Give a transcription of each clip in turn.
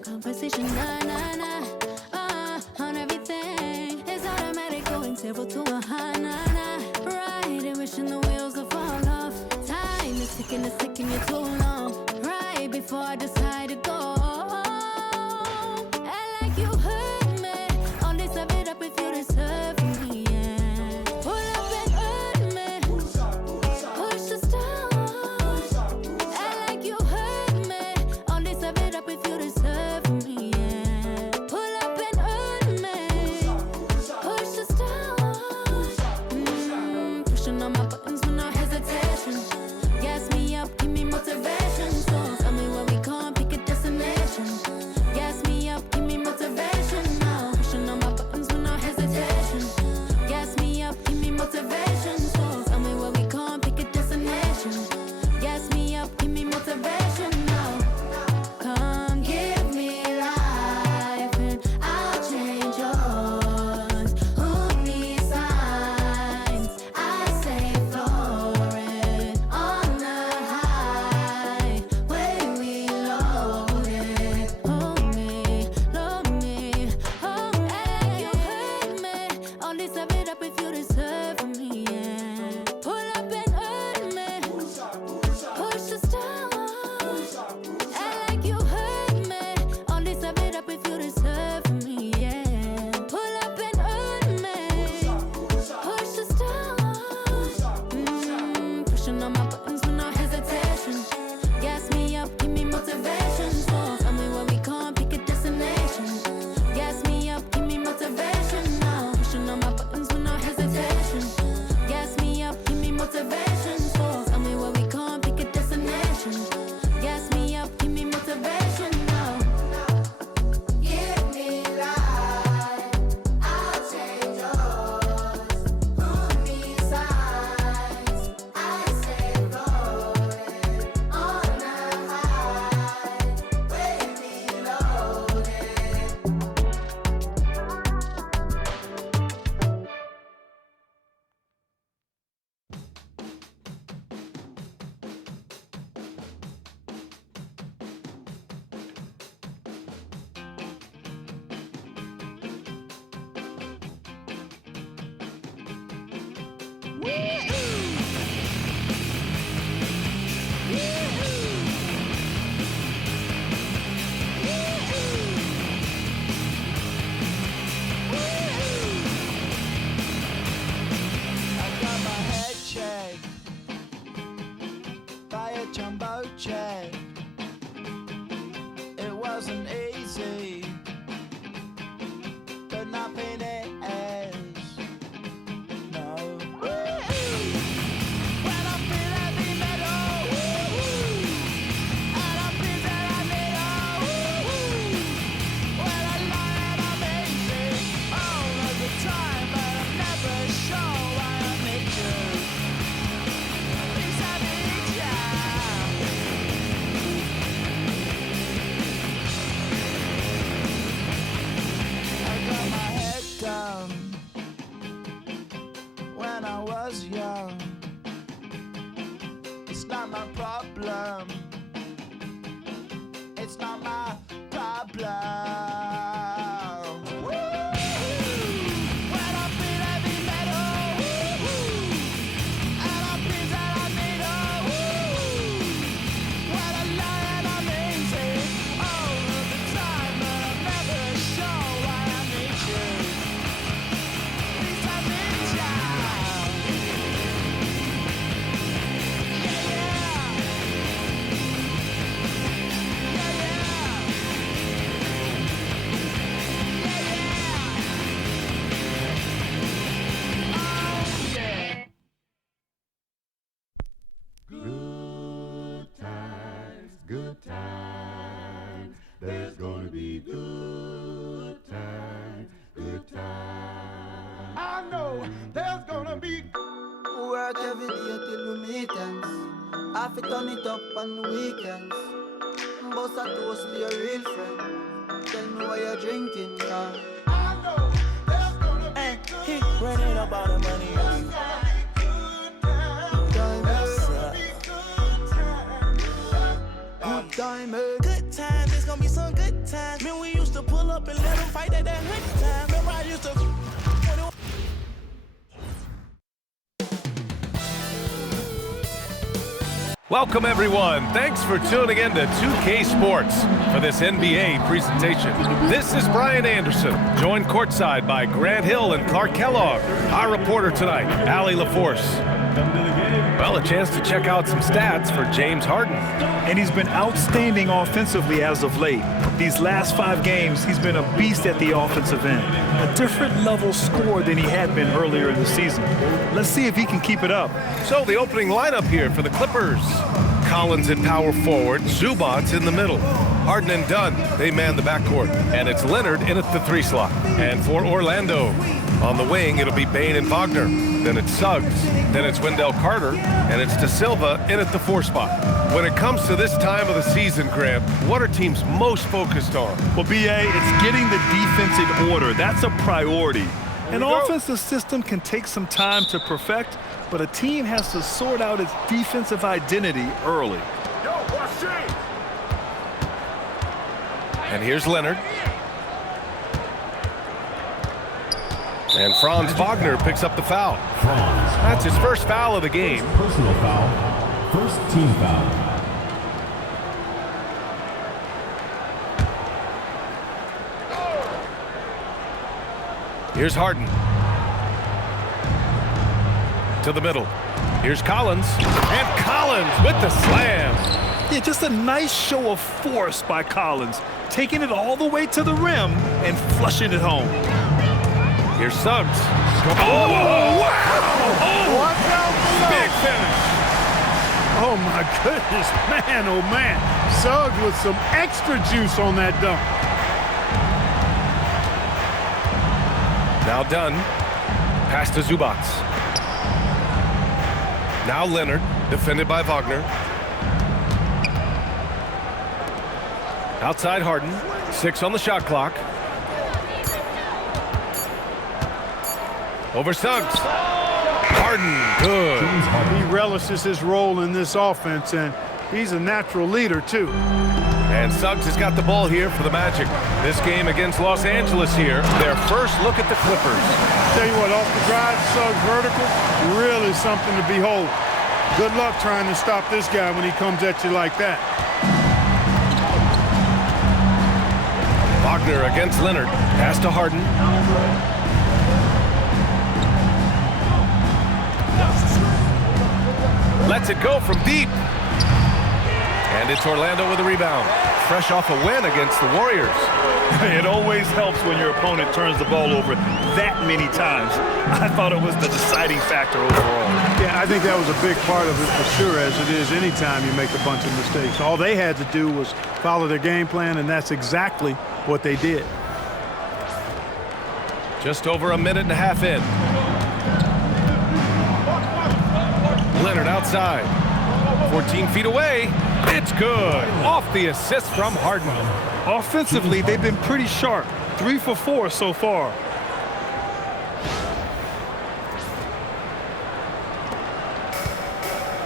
conversation, on everything. It's automatic, going 0 to 100. Right, and wishing the wheels will fall off. Time is ticking, it's taking you too long. Right before I decide to go. Act like you heard me. Only serve it up if you deserve me, yeah. Pull up and hurt me. Push the stars. Act like you heard me. Only serve it up if you deserve me, yeah. Pull up and hurt me. Push the stars. Pushing on my buttons with no hesitation. Gas me up, give me motivation. So tell me where we going, pick a destination. Gas me up, give me motivation now. Pushing on my buttons with no hesitation. Gas me up, give me motivation. So tell me where we going, pick a destination. Gas me up, give me motivation now. Come give me life and I'll change yours. Who needs signs? I say floating on the highway we loaded. Hold me, hold me, hold me. Act like you heard me. Only serve it up if you deserve me, yeah. Pull up and hurt me. Push the stars. Act like you heard me. Only serve it up if you deserve me, yeah. Pull up and hurt me. Push the stars. Pushing on my buttons with no hesitation. Gas me up, give me motivation. So tell me where we going, pick a destination. Gas me up, give me motivation now. Pushing on my buttons with no hesitation. Gas me up, give me motivation. So tell me where we going, pick a destination. Gas me up, give me motivation now. Give me life, I'll change yours. Who needs signs? I say floating on the highway we loaded. I got my head checked by a jumbo jet. It wasn't easy, but nothing is. No. When I feel heavy metal, and I feel that I need when I lie and I'm easy all of the time, but I'm never sure why I need you. Please, I need ya. I got my head down when I was young. It's not my problem. It's not my problem. When I feel heavy metal, and I feel that I need when I lie and I'm easy all of the time, but I'm never sure why I need you. Please, I need ya. Yeah, yeah. Yeah, yeah. Yeah, yeah. Oh, yeah. Good times, there's gonna be good times, good times. I know there's gonna be. Work every day till we meet ends. Half it turn it up on the weekends. Boss a toast to your real friend. Tell me what you're drinking, yeah. I know there's gonna be He running up all the money on you. Diamond. Good times, it's gonna be some good times. Welcome, everyone. Thanks for tuning in to 2K Sports for this NBA presentation. This is Brian Anderson, joined courtside by Grant Hill and Clark Kellogg. Our reporter tonight, Allie LaForce. Well, a chance to check out some stats for James Harden. And he's been outstanding offensively as of late. These last 5 games, he's been a beast at the offensive end. A different level scorer than he had been earlier in the season. Let's see if he can keep it up. So the opening lineup here for the Clippers. Collins at power forward, Zubac in the middle. Harden and Dunn, they man the backcourt. And it's Leonard in at the 3 slot. And for Orlando, on the wing, it'll be Bane and Wagner. Then it's Suggs. Then it's Wendell Carter. And it's De Silva in at the 4 spot. When it comes to this time of the season, Grant, what are teams most focused on? Well, B.A., it's getting the defense in order. That's a priority. An offensive system can take some time to perfect, but a team has to sort out its defensive identity early. And here's Leonard. And Franz Wagner picks up the foul. That's his first foul of the game. Personal foul. First team foul. Here's Harden. To the middle. Here's Collins. And Collins with the slam. Yeah, just a nice show of force by Collins, taking it all the way to the rim and flushing it home. Here's Suggs. Oh, wow! Oh, big finish. Oh, my goodness. Man, oh, man. Suggs with some extra juice on that dunk. Now Dunn. Pass to Zubac. Now Leonard, defended by Wagner. Outside Harden. 6 on the shot clock. Over Suggs. Harden, good. He relishes his role in this offense, and he's a natural leader, too. And Suggs has got the ball here for the Magic. This game against Los Angeles here, their first look at the Clippers. Tell you what, off the drive, Suggs vertical, really something to behold. Good luck trying to stop this guy when he comes at you like that. Wagner against Leonard. Pass to Harden. Lets it go from deep. And it's Orlando with a rebound. Fresh off a win against the Warriors. It always helps when your opponent turns the ball over that many times. I thought it was the deciding factor overall. Yeah, I think that was a big part of it for sure, as it is anytime you make a bunch of mistakes. All they had to do was follow their game plan, and that's exactly what they did. Just over a minute and a half in. Leonard outside. 14 feet away. It's good. Off the assist from Harden. Offensively, they've been pretty sharp. 3 for 4 so far.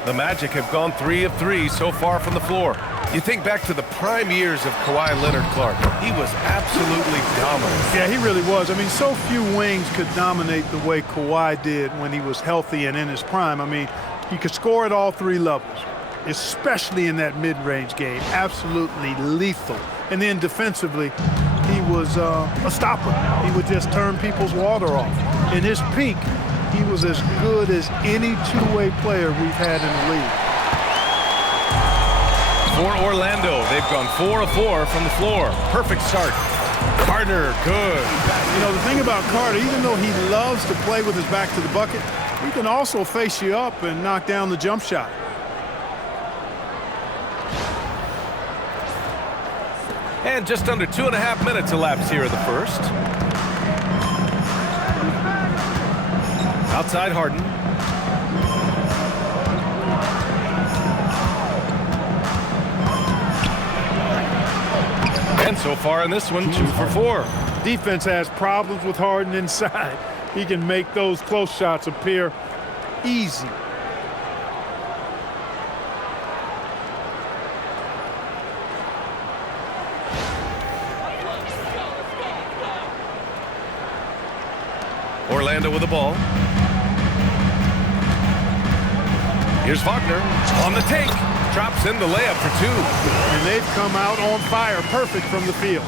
The Magic have gone 3 of 3 so far from the floor. You think back to the prime years of Kawhi Leonard, Clark. He was absolutely dominant. Yeah, he really was. I mean, so few wings could dominate the way Kawhi did when he was healthy and in his prime. I mean, he could score at all 3 levels, especially in that mid-range game. Absolutely lethal. And then defensively, he was a stopper. He would just turn people's water off. In his peak, he was as good as any two-way player we've had in the league. For Orlando, they've gone 4 of 4 from the floor. Perfect start. Carter, good. You know, the thing about Carter, even though he loves to play with his back to the bucket, he can also face you up and knock down the jump shot. And just under 2.5 minutes elapsed here in the first. Outside Harden. And so far in this one, 2 for 4. Defense has problems with Harden inside. He can make those close shots appear easy. Orlando with the ball. Here's Wagner on the take. drops in the layup for two. And they've come out on fire, perfect from the field.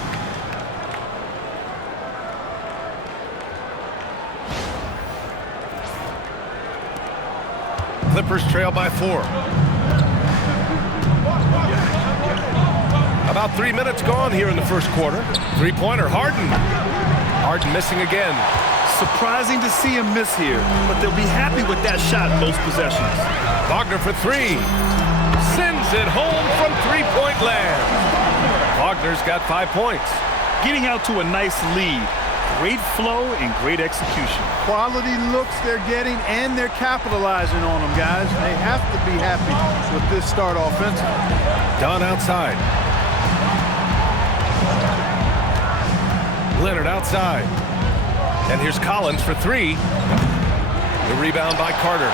Clippers trail by 4. About 3 minutes gone here in the first quarter. Three-pointer, Harden. Harden missing again. Surprising to see him miss here, but they'll be happy with that shot most possessions. Wagner for 3. Sends it home from three-point land. Wagner's got 5 points. Getting out to a nice lead. Great flow and great execution. Quality looks they're getting, and they're capitalizing on them, guys. They have to be happy with this start offensively. Dunn outside. Leonard outside. And here's Collins for 3. The rebound by Carter.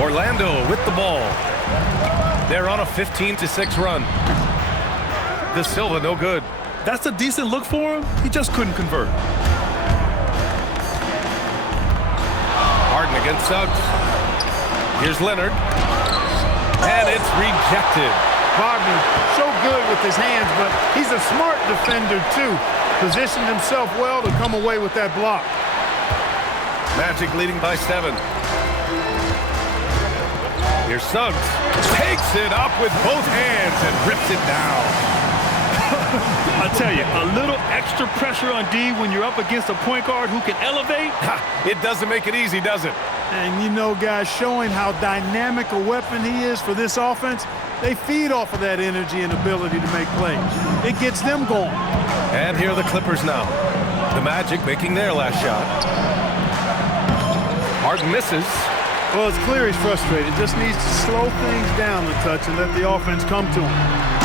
Orlando with the ball. They're on a 15-6 run. De Silva no good. That's a decent look for him. He just couldn't convert. Harden against Suggs. Here's Leonard. And it's rejected. Wagner, so good with his hands, but he's a smart defender, too. Positioned himself well to come away with that block. Magic leading by 7. Here's Suggs. Takes it up with both hands and rips it down. I tell you, a little extra pressure on D when you're up against a point guard who can elevate. It doesn't make it easy, does it? And you know, guys, showing how dynamic a weapon he is for this offense, they feed off of that energy and ability to make plays. It gets them going. And here are the Clippers now. The Magic making their last shot. Harden misses. Well, it's clear he's frustrated. Just needs to slow things down a touch and let the offense come to him.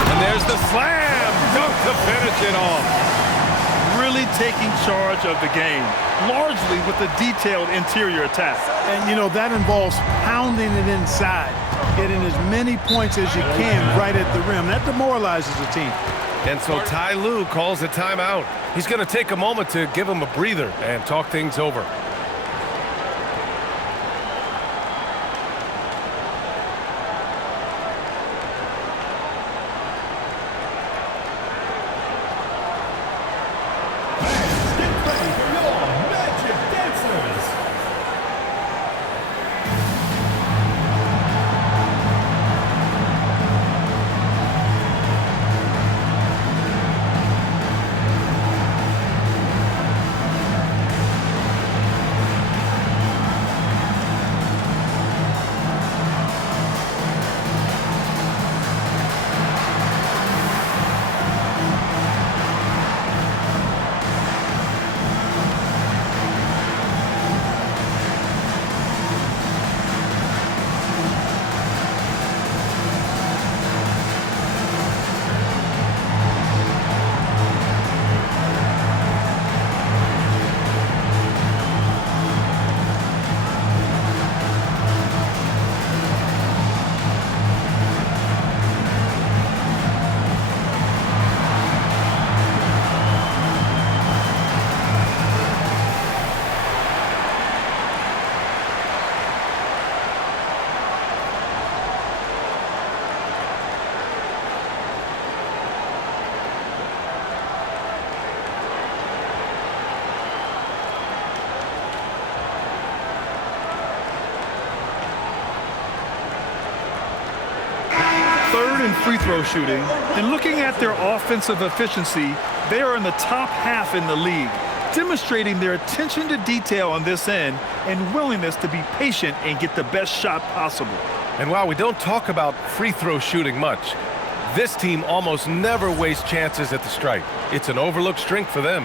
And there's the slam. Dunk to finish it off. Really taking charge of the game, largely with a detailed interior attack. And, you know, that involves pounding it inside, getting as many points as you can right at the rim. That demoralizes the team. And so Ty Lue calls a timeout. He's going to take a moment to give him a breather and talk things over. Free throw shooting, and looking at their offensive efficiency, they are in the top half in the league, demonstrating their attention to detail on this end and willingness to be patient and get the best shot possible. And while we don't talk about free throw shooting much, this team almost never wastes chances at the stripe. It's an overlooked strength for them.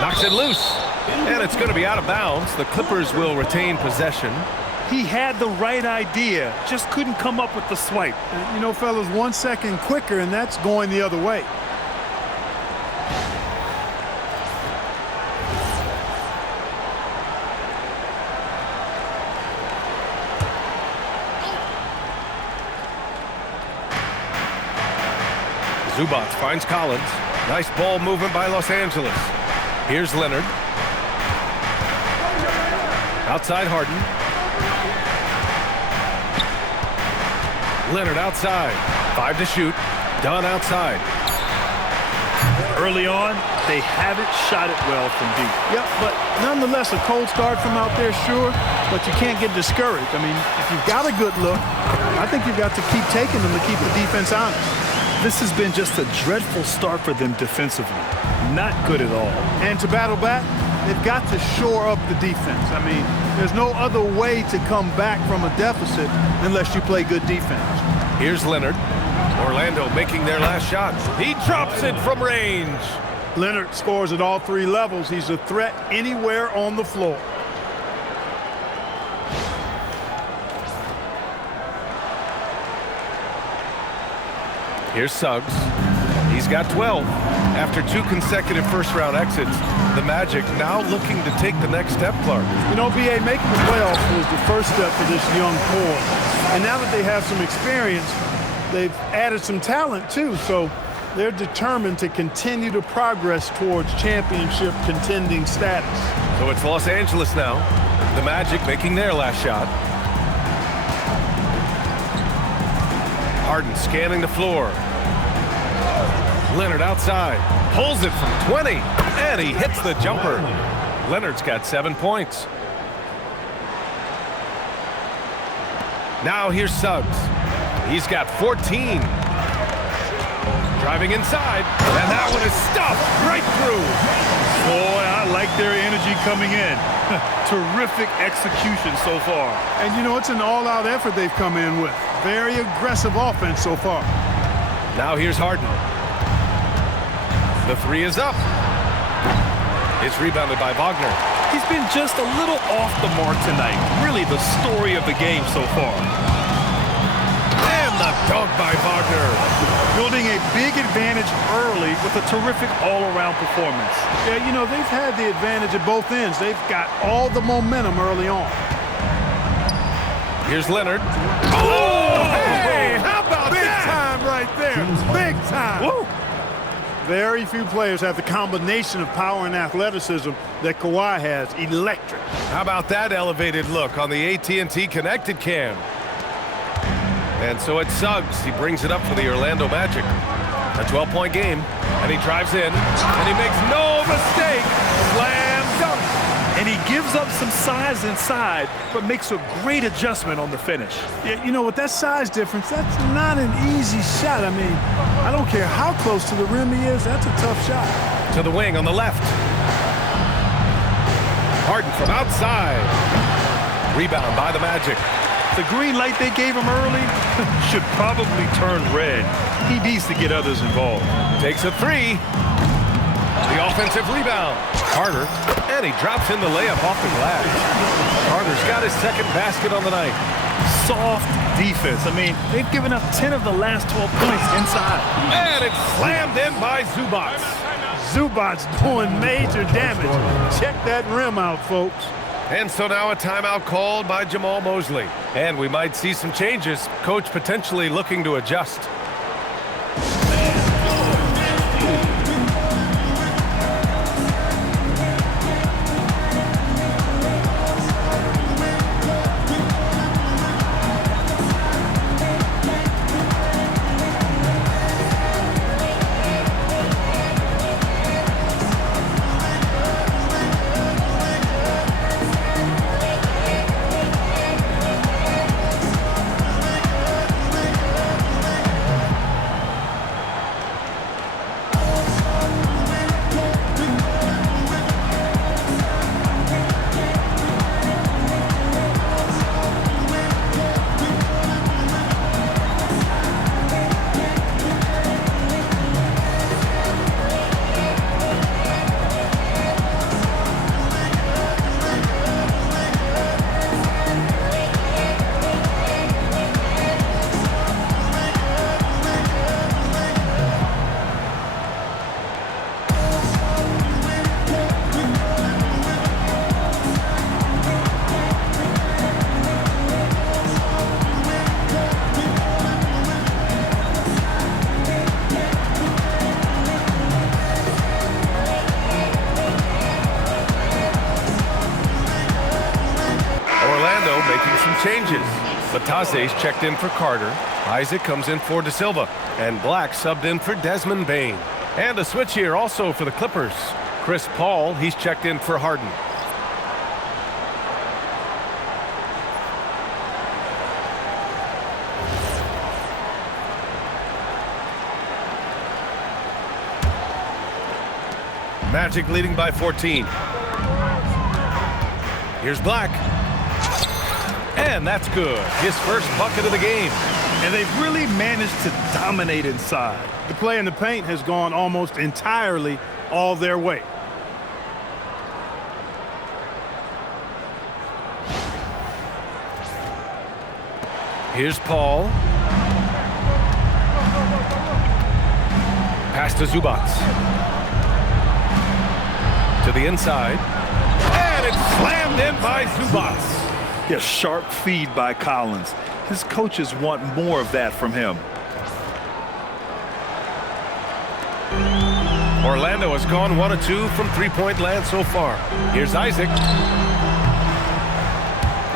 Knocks it loose. And it's going to be out of bounds. The Clippers will retain possession. He had the right idea, just couldn't come up with the swipe. And, you know, fellas, 1 second quicker, and that's going the other way. Zubac finds Collins. Nice ball movement by Los Angeles. Here's Leonard. Outside Harden. Leonard outside. 5 to shoot. Dunn outside. Early on, they haven't shot it well from deep. Yep, but nonetheless, a cold start from out there, sure, but you can't get discouraged. I mean, if you've got a good look, I think you've got to keep taking them to keep the defense honest. This has been just a dreadful start for them defensively. Not good at all. And to battle back, they've got to shore up the defense. I mean, there's no other way to come back from a deficit unless you play good defense. Here's Leonard. Orlando making their last shot. He drops it from range. Leonard scores at all 3 levels. He's a threat anywhere on the floor. Here's Suggs. He's got 12. After 2 consecutive first-round exits, the Magic now looking to take the next step, Clark. You know, B.A., making the playoffs was the first step for this young core. And now that they have some experience, they've added some talent, too. So they're determined to continue to progress towards championship contending status. So it's Los Angeles now. The Magic making their last shot. Harden scanning the floor. Leonard outside. Pulls it from 20. And he hits the jumper. Leonard's got 7 points. Now here's Suggs. He's got 14. Driving inside. And that one is stuffed right through. Boy, I like their energy coming in. Terrific execution so far. And, you know, it's an all-out effort they've come in with. Very aggressive offense so far. Now here's Harden. The 3 is up. It's rebounded by Wagner. He's been just a little off the mark tonight. Really the story of the game so far. And the dunk by Wagner. Building a big advantage early with a terrific all-around performance. Yeah, you know, they've had the advantage at both ends. They've got all the momentum early on. Here's Leonard. Oh, hey, how about Big that? time right there. Big time. Woo. Very few players have the combination of power and athleticism that Kawhi has. Electric. How about that elevated look on the AT&T Connected Cam? And so it's Suggs. He brings it up for the Orlando Magic. A 12-point game, and he drives in, and he makes no mistake. Slam dunk. And he gives up some size inside, but makes a great adjustment on the finish. Yeah, you know, with that size difference, that's not an easy shot. I mean, I don't care how close to the rim he is, that's a tough shot. To the wing on the left. Harden from outside. Rebound by the Magic. The green light they gave him early should probably turn red. He needs to get others involved. Takes a 3. The offensive rebound. Carter, and he drops in the layup off the glass. Carter's got his second basket on the night. Soft defense. I mean, they've given up 10 of the last 12 points inside. And it's slammed in by Zubac. Zubac's doing major damage. Check that rim out, folks. And so now a timeout called by Jamal Mosley. And we might see some changes. Coach potentially looking to adjust. making some changes. Bataze's checked in for Carter. Isaac comes in for De Silva. And Black subbed in for Desmond Bane. And a switch here also for the Clippers. Chris Paul, he's checked in for Harden. Magic leading by 14. Here's Black. And that's good. His first bucket of the game. And they've really managed to dominate inside. The play in the paint has gone almost entirely all their way. Here's Paul. Pass to Zubac. To the inside. And it's slammed in by Zubac. Yeah, sharp feed by Collins. His coaches want more of that from him. Orlando has gone 1 of 2 from three-point land so far. Here's Isaac.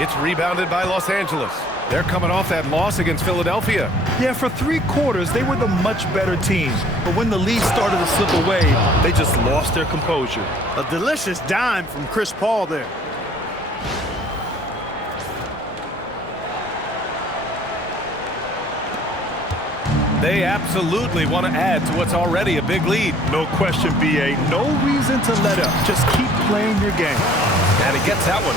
It's rebounded by Los Angeles. They're coming off that loss against Philadelphia. Yeah, for 3 quarters, they were the much better team. But when the lead started to slip away, they just lost their composure. A delicious dime from Chris Paul there. They absolutely want to add to what's already a big lead. No question, B.A. No reason to let up. Just keep playing your game. And he gets that one.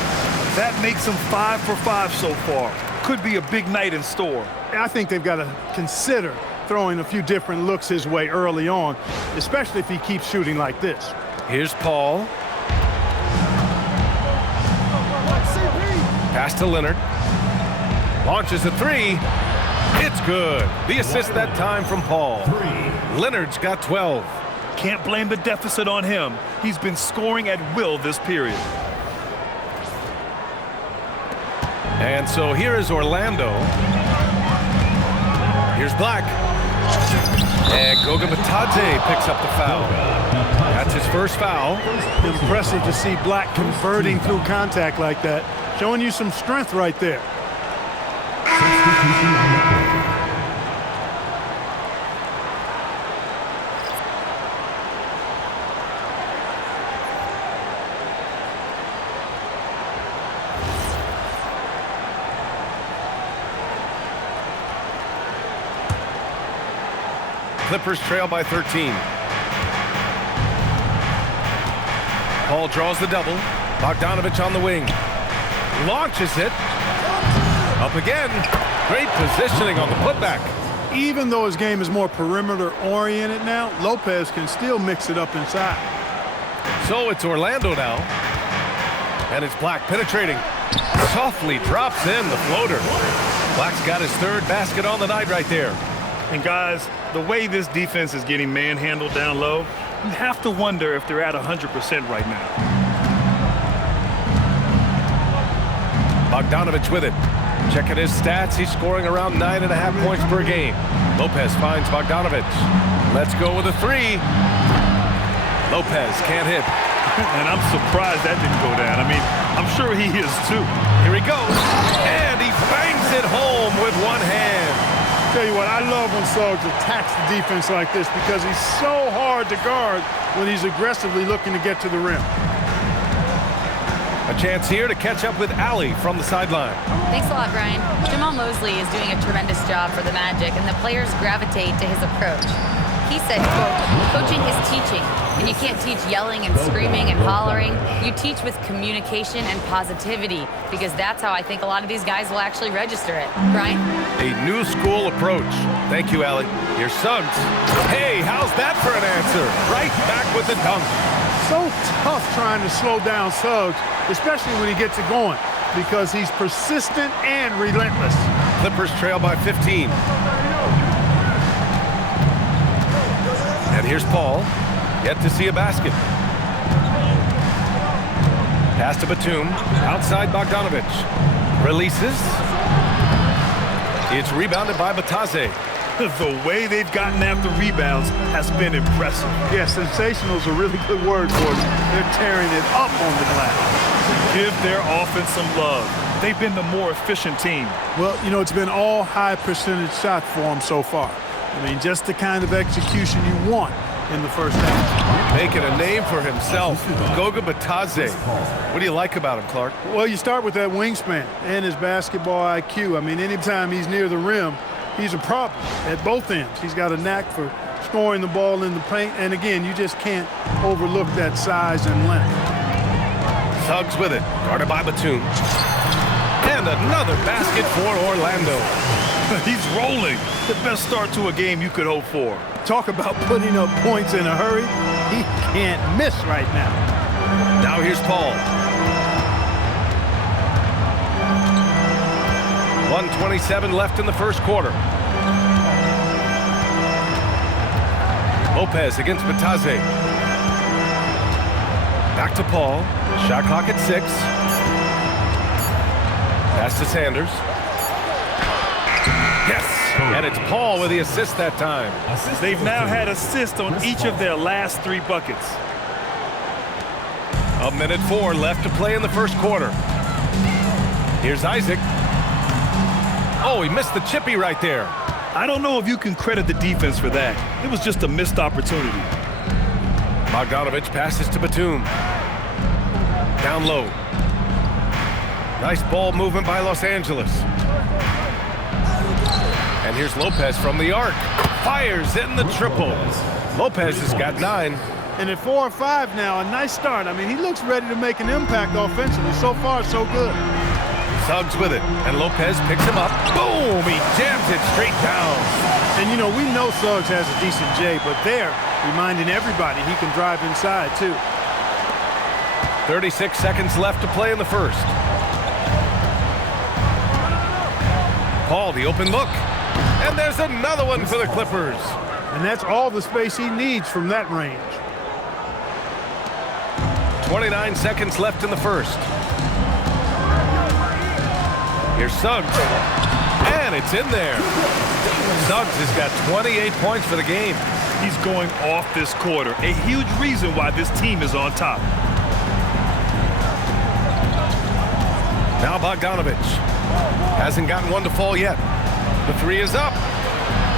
That makes him 5 for 5 so far. Could be a big night in store. I think they've got to consider throwing a few different looks his way early on, especially if he keeps shooting like this. Here's Paul. Pass to Leonard. Launches a 3. It's good. The assist that time from Paul. Leonard's got 12. Can't blame the deficit on him. He's been scoring at will this period. And so here is Orlando. Here's Black. And Goga Bitadze picks up the foul. That's his first foul. Impressive to see Black converting through contact like that. Showing you some strength right there. Clippers trail by 13. Paul draws the double. Bogdanovich on the wing. Launches it. Up again. Great positioning on the putback. Even though his game is more perimeter-oriented now, Lopez can still mix it up inside. So it's Orlando now. And it's Black penetrating. Softly drops in the floater. Black's got his third basket on the night right there. And guys, the way this defense is getting manhandled down low, you have to wonder if they're at 100% right now. Bogdanovich with it. Checking his stats, he's scoring around 9.5 points per game. Lopez finds Bogdanovich. Let's go with a 3. Lopez can't hit. And I'm surprised that didn't go down. I mean, I'm sure he is too. Here he goes. And he bangs it home with one hand. Tell you what, I love when Suggs attacks the defense like this because he's so hard to guard when he's aggressively looking to get to the rim. A chance here to catch up with Allie from the sideline. Thanks a lot, Brian. Jamal Mosley is doing a tremendous job for the Magic, and the players gravitate to his approach. He said, quote, coaching is teaching, and you can't teach yelling and screaming and hollering. You teach with communication and positivity, because that's how I think a lot of these guys will actually register it. Brian? A new school approach. Thank you, Allie. Your Suggs. Hey, how's that for an answer? Right back with the dunk. So tough trying to slow down Suggs, especially when he gets it going, because he's persistent and relentless. Clippers trail by 15. And here's Paul. Yet to see a basket. Pass to Batum. Outside Bogdanovich. Releases. It's rebounded by Bitadze. The way they've gotten after rebounds has been impressive. Yeah, sensational is a really good word for it. They're tearing it up on the glass. Give their offense some love. they've been the more efficient team. Well, you know, it's been all high percentage shots for them so far. I mean, just the kind of execution you want in the first half. Making a name for himself, Goga Batadze. What do you like about him, Clark? Well, you start with that wingspan and his basketball IQ. I mean, anytime he's near the rim, he's a problem at both ends. He's got a knack for scoring the ball in the paint, and again, you just can't overlook that size and length. Suggs with it, guarded by Batum. And another basket for Orlando. He's rolling. The best start to a game you could hope for. Talk about putting up points in a hurry. He can't miss right now. Now here's Paul. 1:27 left in the first quarter. Lopez against Batadze. Back to Paul. Shot clock at 6. Pass to Sanders. Yes! And it's Paul with the assist that time. They've now had assists on each of their last 3 buckets. 1:04 left to play in the first quarter. Here's Isaac. Oh, he missed the chippy right there. I don't know if you can credit the defense for that. It was just a missed opportunity. Bogdanovich passes to Batum. Down low. Nice ball movement by Los Angeles. And here's Lopez from the arc. Fires in the triple. Lopez has got 9. And at 4 or 5 now, a nice start. I mean, he looks ready to make an impact offensively. So far, so good. Suggs with it, and Lopez picks him up. Boom! He jams it straight down. And, you know, we know Suggs has a decent J, but they're reminding everybody he can drive inside, too. 36 seconds left to play in the first. Paul, the open look. And there's another one for the Clippers. And that's all the space he needs from that range. 29 seconds left in the first. Here's Suggs. And it's in there. Suggs has got 28 points for the game. He's going off this quarter. A huge reason why this team is on top. Now Bogdanovich. Hasn't gotten one to fall yet. The 3 is up.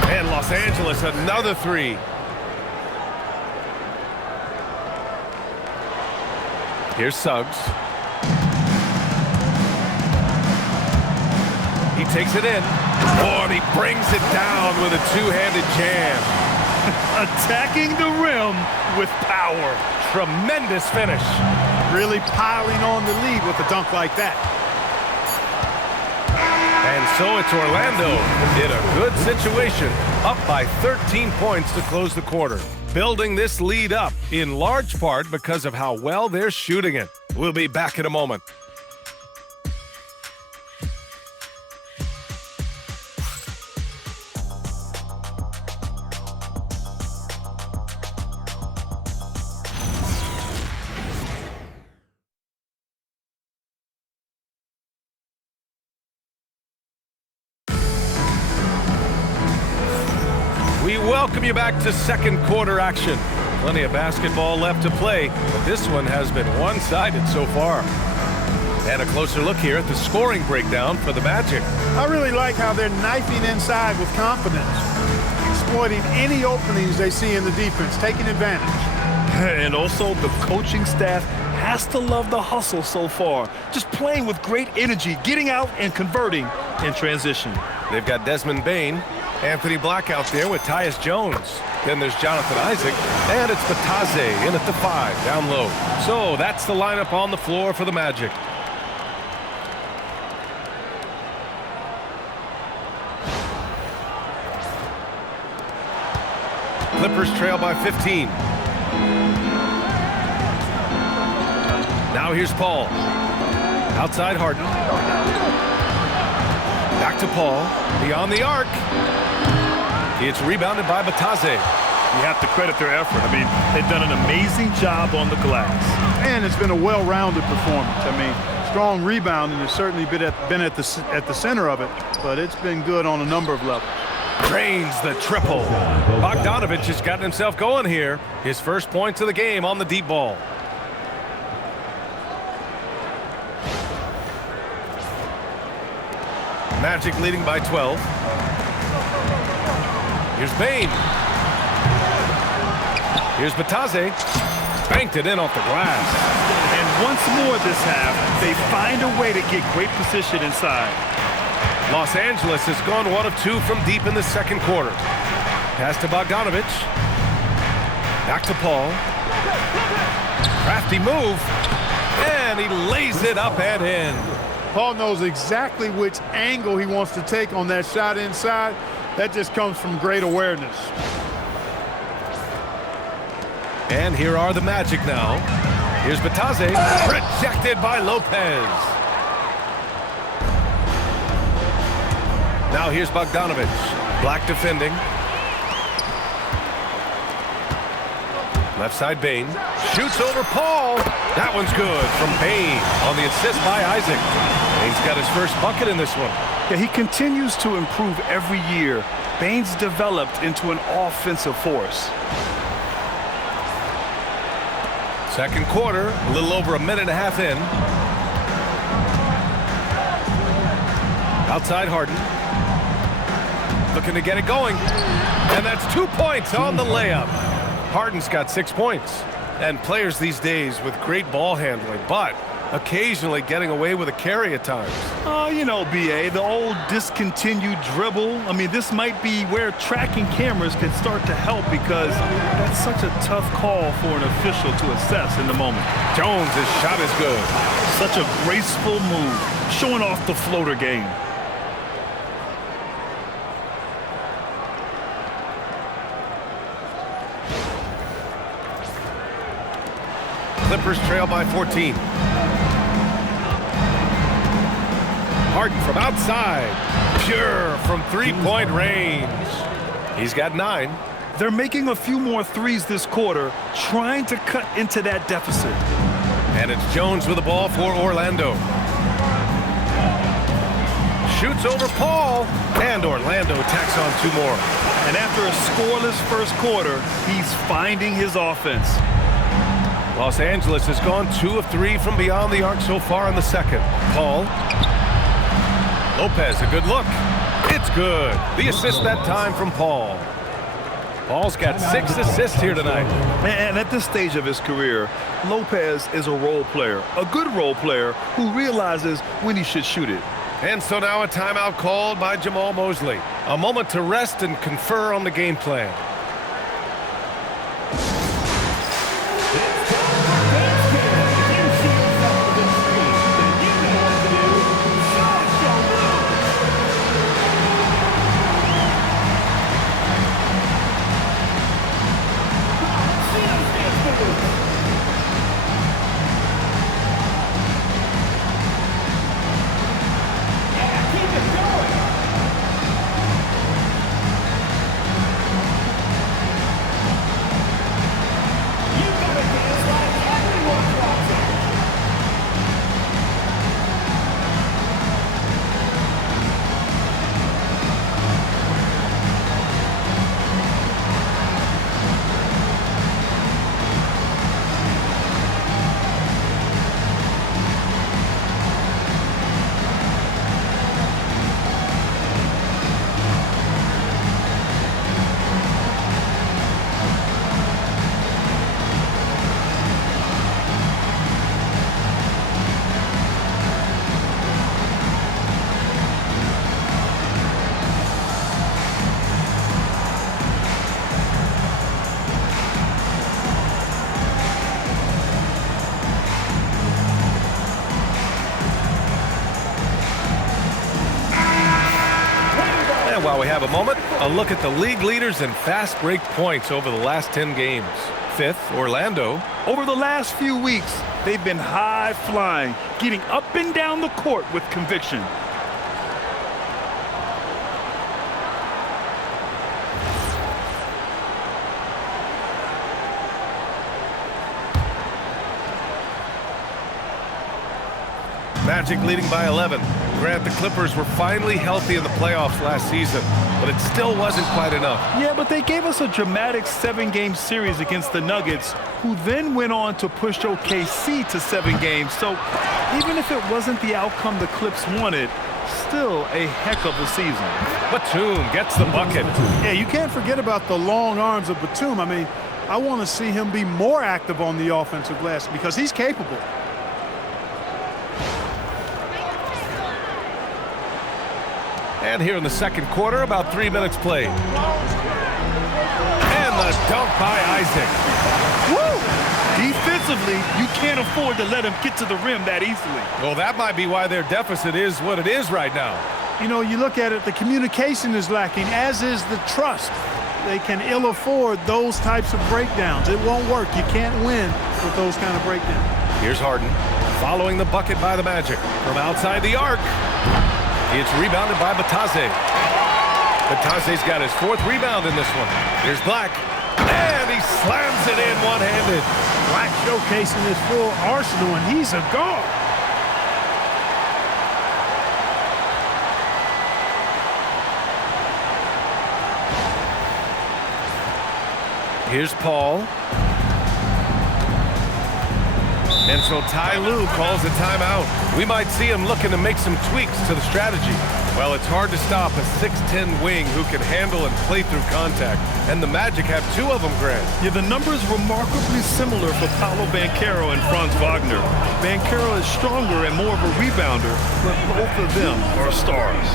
And Los Angeles, another 3. Here's Suggs. He takes it in. Oh, and he brings it down with a 2-handed jam. Attacking the rim with power. Tremendous finish. Really piling on the lead with a dunk like that. And so it's Orlando in a good situation, up by 13 points to close the quarter. Building this lead up in large part because of how well they're shooting it. We'll be back in a moment. We welcome you back to second quarter action. Plenty of basketball left to play, but this one has been one-sided so far. And a closer look here at the scoring breakdown for the Magic. I really like how they're knifing inside with confidence, exploiting any openings they see in the defense, taking advantage. And also the coaching staff has to love the hustle so far. Just playing with great energy, getting out and converting in transition. They've got Desmond Bane, Anthony Black out there with Tyus Jones. Then there's Jonathan Isaac, and it's Batadze in at the 5, down low. So that's the lineup on the floor for the Magic. Clippers trail by 15. Now here's Paul. Outside Harden. Back to Paul. Beyond the arc. It's rebounded by Batadze. You have to credit their effort. I mean, they've done an amazing job on the glass. And it's been a well-rounded performance. I mean, strong rebounding has certainly been at the center of it, but it's been good on a number of levels. Drains the triple. Bogdanovich has gotten himself going here. His first points of the game on the deep ball. Magic leading by 12. Here's Bane. Here's Bataze. Banked it in off the glass. And once more this half, they find a way to get great position inside. Los Angeles has gone 1 of 2 from deep in the second quarter. Pass to Bogdanovich. Back to Paul. Crafty move. And he lays it up and in. Paul knows exactly which angle he wants to take on that shot inside. That just comes from great awareness. And here are the Magic now. Here's Bataze. Rejected by Lopez. Now here's Bogdanovich. Black defending. Left side Bane. Shoots over Paul. That one's good from Bane on the assist by Isaac. Bane's got his first bucket in this one. Yeah, he continues to improve every year. Bane's developed into an offensive force. Second quarter, a little over a minute and a half in. Outside Harden. Looking to get it going. And that's 2 points on the layup. Harden's got 6 points. And players these days with great ball handling, but occasionally getting away with a carry at times. Oh, you know, B.A., the old discontinued dribble. I mean, this might be where tracking cameras can start to help because that's such a tough call for an official to assess in the moment. Jones' shot is good. Such a graceful move, showing off the floater game. Clippers trail by 14. Harden from outside. Pure from three-point range. He's got 9. They're making a few more threes this quarter, trying to cut into that deficit. And it's Jones with the ball for Orlando. Shoots over Paul. And Orlando tacks on 2 more. And after a scoreless first quarter, he's finding his offense. Los Angeles has gone 2 of 3 from beyond the arc so far in the second. Paul. Lopez, a good look. It's good. The assist that time from Paul. Paul's got 6 assists here tonight. And at this stage of his career, Lopez is a role player, a good role player who realizes when he should shoot it. And so now a timeout called by Jamal Mosley. A moment to rest and confer on the game plan. While we have a moment, a look at the league leaders in fast break points over the last 10 games. 5th, Orlando. Over the last few weeks, they've been high flying, getting up and down the court with conviction. Magic leading by 11. Grant, the Clippers were finally healthy in the playoffs last season, but it still wasn't quite enough. Yeah, but they gave us a dramatic 7-game series against the Nuggets, who then went on to push OKC to 7 games. So even if it wasn't the outcome the Clips wanted, Still a heck of a season. Batum gets the bucket. Yeah, you can't forget about the long arms of Batum. I mean, I want to see him be more active on the offensive glass because he's capable. And here in the second quarter, about 3 minutes played. And the dunk by Isaac. Woo! Defensively, you can't afford to let him get to the rim that easily. Well, that might be why their deficit is what it is right now. You know, you look at it, the communication is lacking, as is the trust. They can ill afford those types of breakdowns. It won't work. You can't win with those kind of breakdowns. Here's Harden following the bucket by the Magic from outside the arc. It's rebounded by Batase. Batase's got his 4th rebound in this one. Here's Black, and he slams it in one-handed. Black showcasing his full arsenal, and he's a guard. Here's Paul. And so Ty Lue calls a timeout. We might see him looking to make some tweaks to the strategy. Well, it's hard to stop a 6'10" wing who can handle and play through contact. And the Magic have 2 of them, Grant. Yeah, the numbers remarkably similar for Paolo Banchero and Franz Wagner. Banchero is stronger and more of a rebounder, but both of them are stars.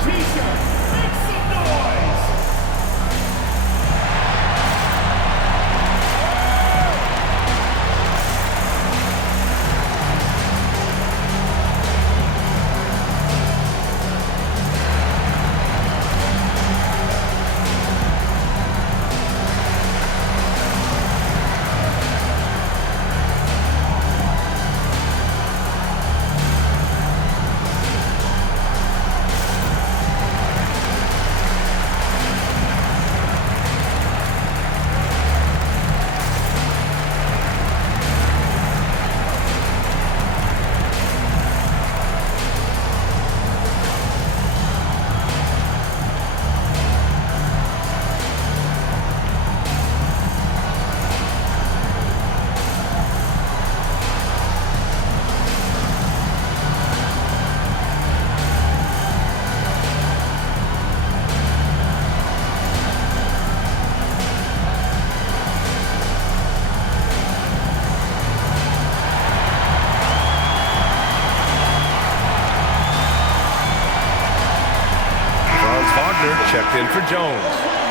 Checked in for Jones.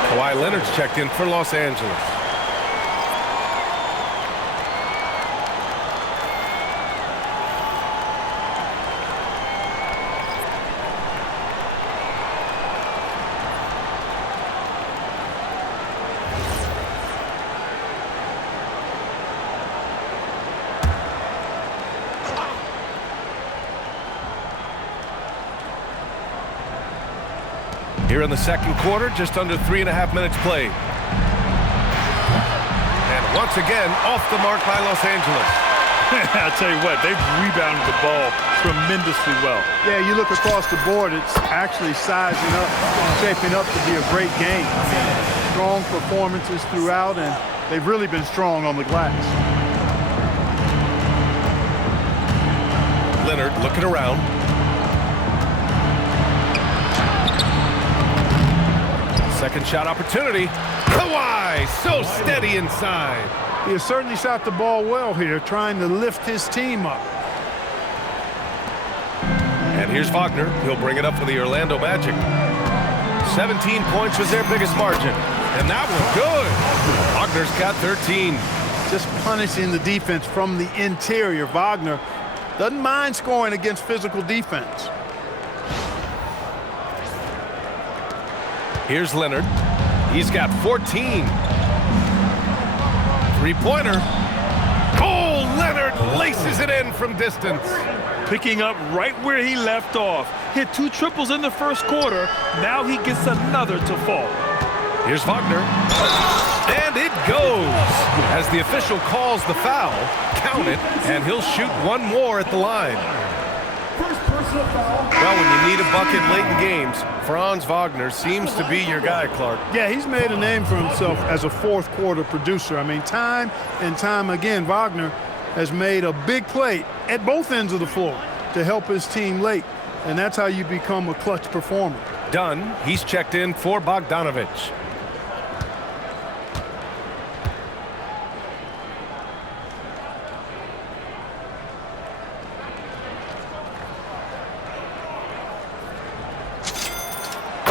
Kawhi Leonard's checked in for Los Angeles. Here in the second quarter, just under 3.5 minutes played. And once again, off the mark by Los Angeles. I'll tell you what, they've rebounded the ball tremendously well. Yeah, you look across the board, it's actually sizing up, shaping up to be a great game. Strong performances throughout, and they've really been strong on the glass. Leonard looking around. Second shot opportunity. Kawhi, so steady inside. He has certainly shot the ball well here, trying to lift his team up. And here's Wagner. He'll bring it up for the Orlando Magic. 17 points was their biggest margin. And that one good. Wagner's got 13. Just punishing the defense from the interior. Wagner doesn't mind scoring against physical defense. Here's Leonard. He's got 14. Three-pointer. Oh, Leonard laces it in from distance. Picking up right where he left off. Hit 2 triples in the first quarter. Now he gets another to fall. Here's Wagner. And it goes. As the official calls the foul, count it, and he'll shoot one more at the line. Well, when you need a bucket late in games, Franz Wagner seems to be your guy, Clark. Yeah, he's made a name for himself as a fourth quarter producer. I mean, time and time again, Wagner has made a big play at both ends of the floor to help his team late. and that's how you become a clutch performer. Dunn, he's checked in for Bogdanovich.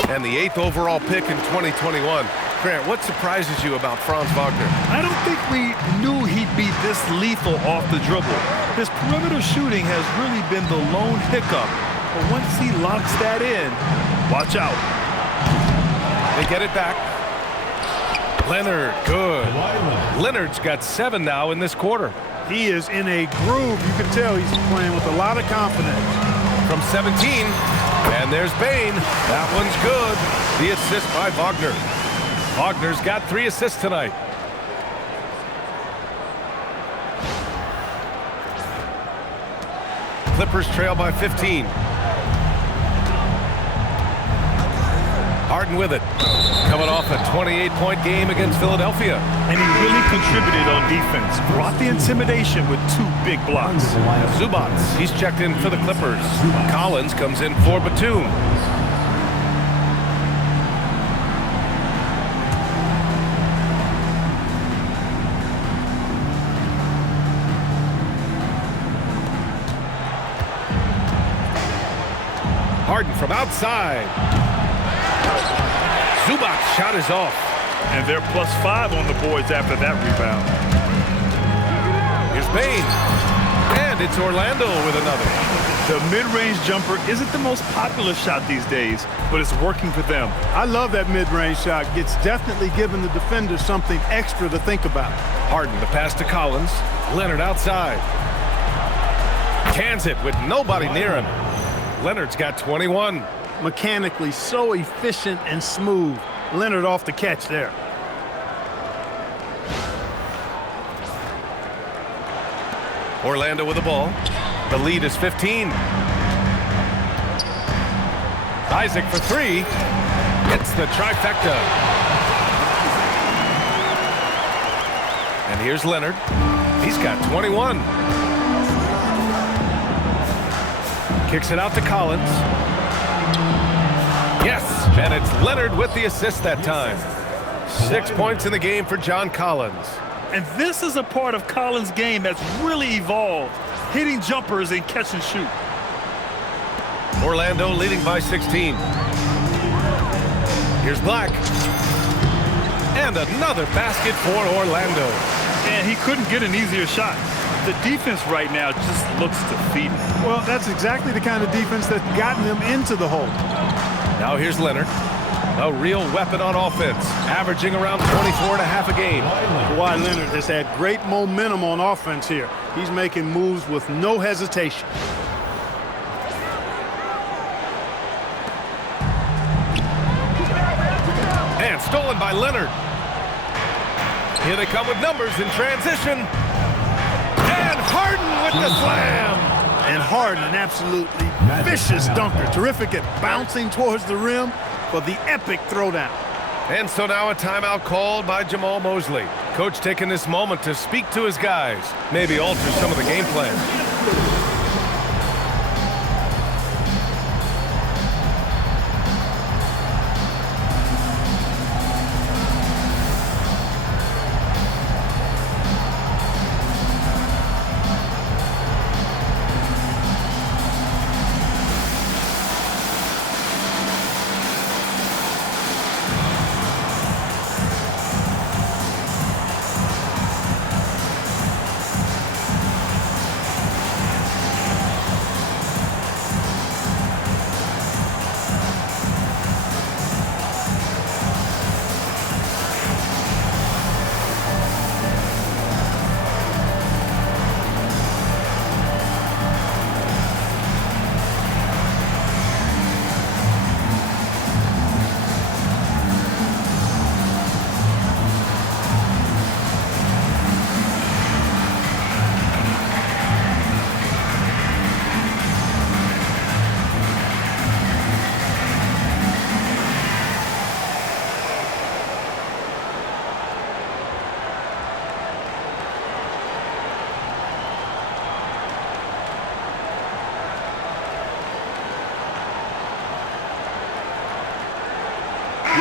And the 8th overall pick in 2021. Grant, what surprises you about Franz Wagner? I don't think we knew he'd be this lethal off the dribble. His perimeter shooting has really been the lone hiccup. But once he locks that in, watch out. They get it back. Leonard, good. Leonard's got 7 now in this quarter. He is in a groove. You can tell he's playing with a lot of confidence. From 17, and there's Bane. That one's good. The assist by Wagner. Wagner's got 3 assists tonight. Clippers trail by 15. Harden with it. Coming off a 28-point game against Philadelphia. And he really contributed on defense. Brought the intimidation with 2 big blocks. Zubac, he's checked in for the Clippers. Collins comes in for Batum. Harden from outside. Zubac's shot is off. And they're +5 on the boards after that rebound. Here's Bane. And it's Orlando with another. The mid-range jumper isn't the most popular shot these days, but it's working for them. I love that mid-range shot. It's definitely giving the defender something extra to think about. Harden, the pass to Collins. Leonard outside. Cans it with nobody near him. Leonard's got 21. Mechanically so efficient and smooth. Leonard off the catch there. Orlando with the ball. The lead is 15. Isaac for 3. Hits the trifecta. And here's Leonard. He's got 21. Kicks it out to Collins. Yes, and it's Leonard with the assist that time. 6 points in the game for John Collins. And this is a part of Collins' game that's really evolved, hitting jumpers and catch and shoot. Orlando leading by 16. Here's Black. And another basket for Orlando. And he couldn't get an easier shot. The defense right now just looks defeated. Well, that's exactly the kind of defense that's gotten them into the hole. Now here's Leonard. A real weapon on offense, averaging around 24.5 a game. Kawhi Leonard has had great momentum on offense here. He's making moves with no hesitation. And stolen by Leonard. Here they come with numbers in transition. And Harden with the slam. And Harden, an absolutely vicious dunker. Terrific at bouncing towards the rim for the epic throwdown. And so now a timeout called by Jamal Mosley. Coach taking this moment to speak to his guys, maybe alter some of the game plan.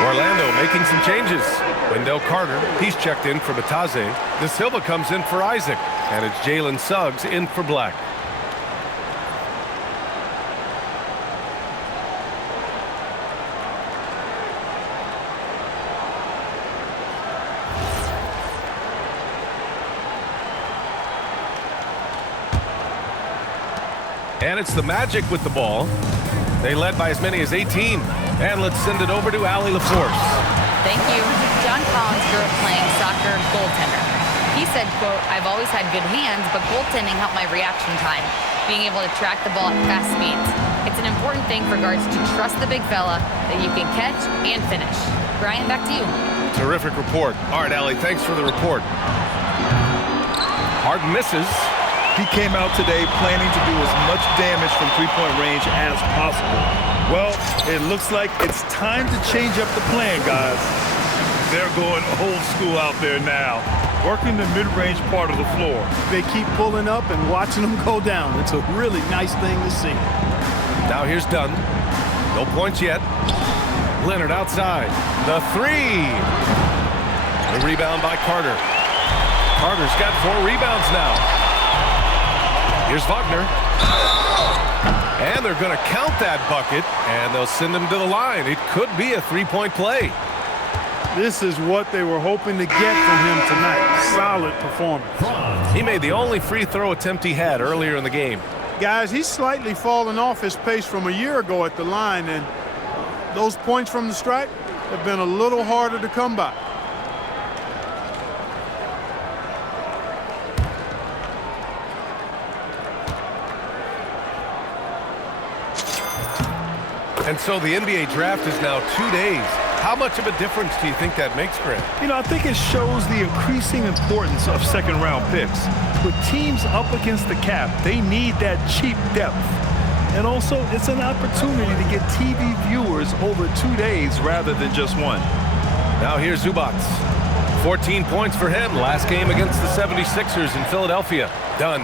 Orlando making some changes. Wendell Carter, he's checked in for Bataze. De Silva comes in for Isaac. And it's Jalen Suggs in for Black. And it's the Magic with the ball. They led by as many as 18. And let's send it over to Allie LaForce. Thank you. John Collins grew up playing soccer goaltender. He said, quote, "I've always had good hands, but goaltending helped my reaction time, being able to track the ball at fast speeds. It's an important thing for guards to trust the big fella that you can catch and finish." Brian, back to you. Terrific report. All right, Allie, thanks for the report. Harden misses. He came out today planning to do as much damage from three-point range as possible. Well, it looks like it's time to change up the plan, guys. They're going old school out there now, working the mid-range part of the floor. They keep pulling up and watching them go down. It's a really nice thing to see. Now here's Dunn. No points yet. Leonard outside. The three. The rebound by Carter. Carter's got 4 rebounds now. Here's Wagner. And they're going to count that bucket, and they'll send him to the line. It could be a three-point play. This is what they were hoping to get from him tonight. Solid performance. He made the only free throw attempt he had earlier in the game. Guys, he's slightly fallen off his pace from a year ago at the line, and those points from the stripe have been a little harder to come by. And so the NBA draft is now 2 days. How much of a difference do you think that makes, Grant? You know, I think it shows the increasing importance of second-round picks. With teams up against the cap, they need that cheap depth. And also, it's an opportunity to get TV viewers over 2 days rather than just one. Now here's Zubac. 14 points for him last game against the 76ers in Philadelphia. Dunn.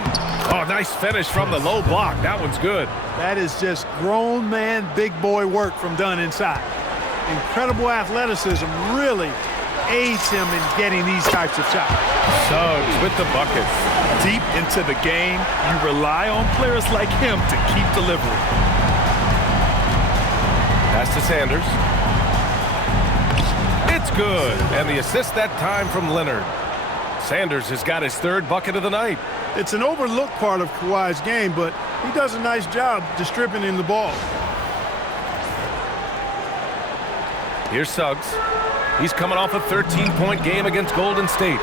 Oh, nice finish from the low block. That one's good. That is just grown man, big boy work from Dunn inside. Incredible athleticism really aids him in getting these types of shots. Suggs with the bucket. Deep into the game, you rely on players like him to keep delivering. Pass to Sanders. It's good. And the assist that time from Leonard. Sanders has got his 3rd bucket of the night. It's an overlooked part of Kawhi's game, but he does a nice job distributing the ball. Here's Suggs. He's coming off a 13-point game against Golden State.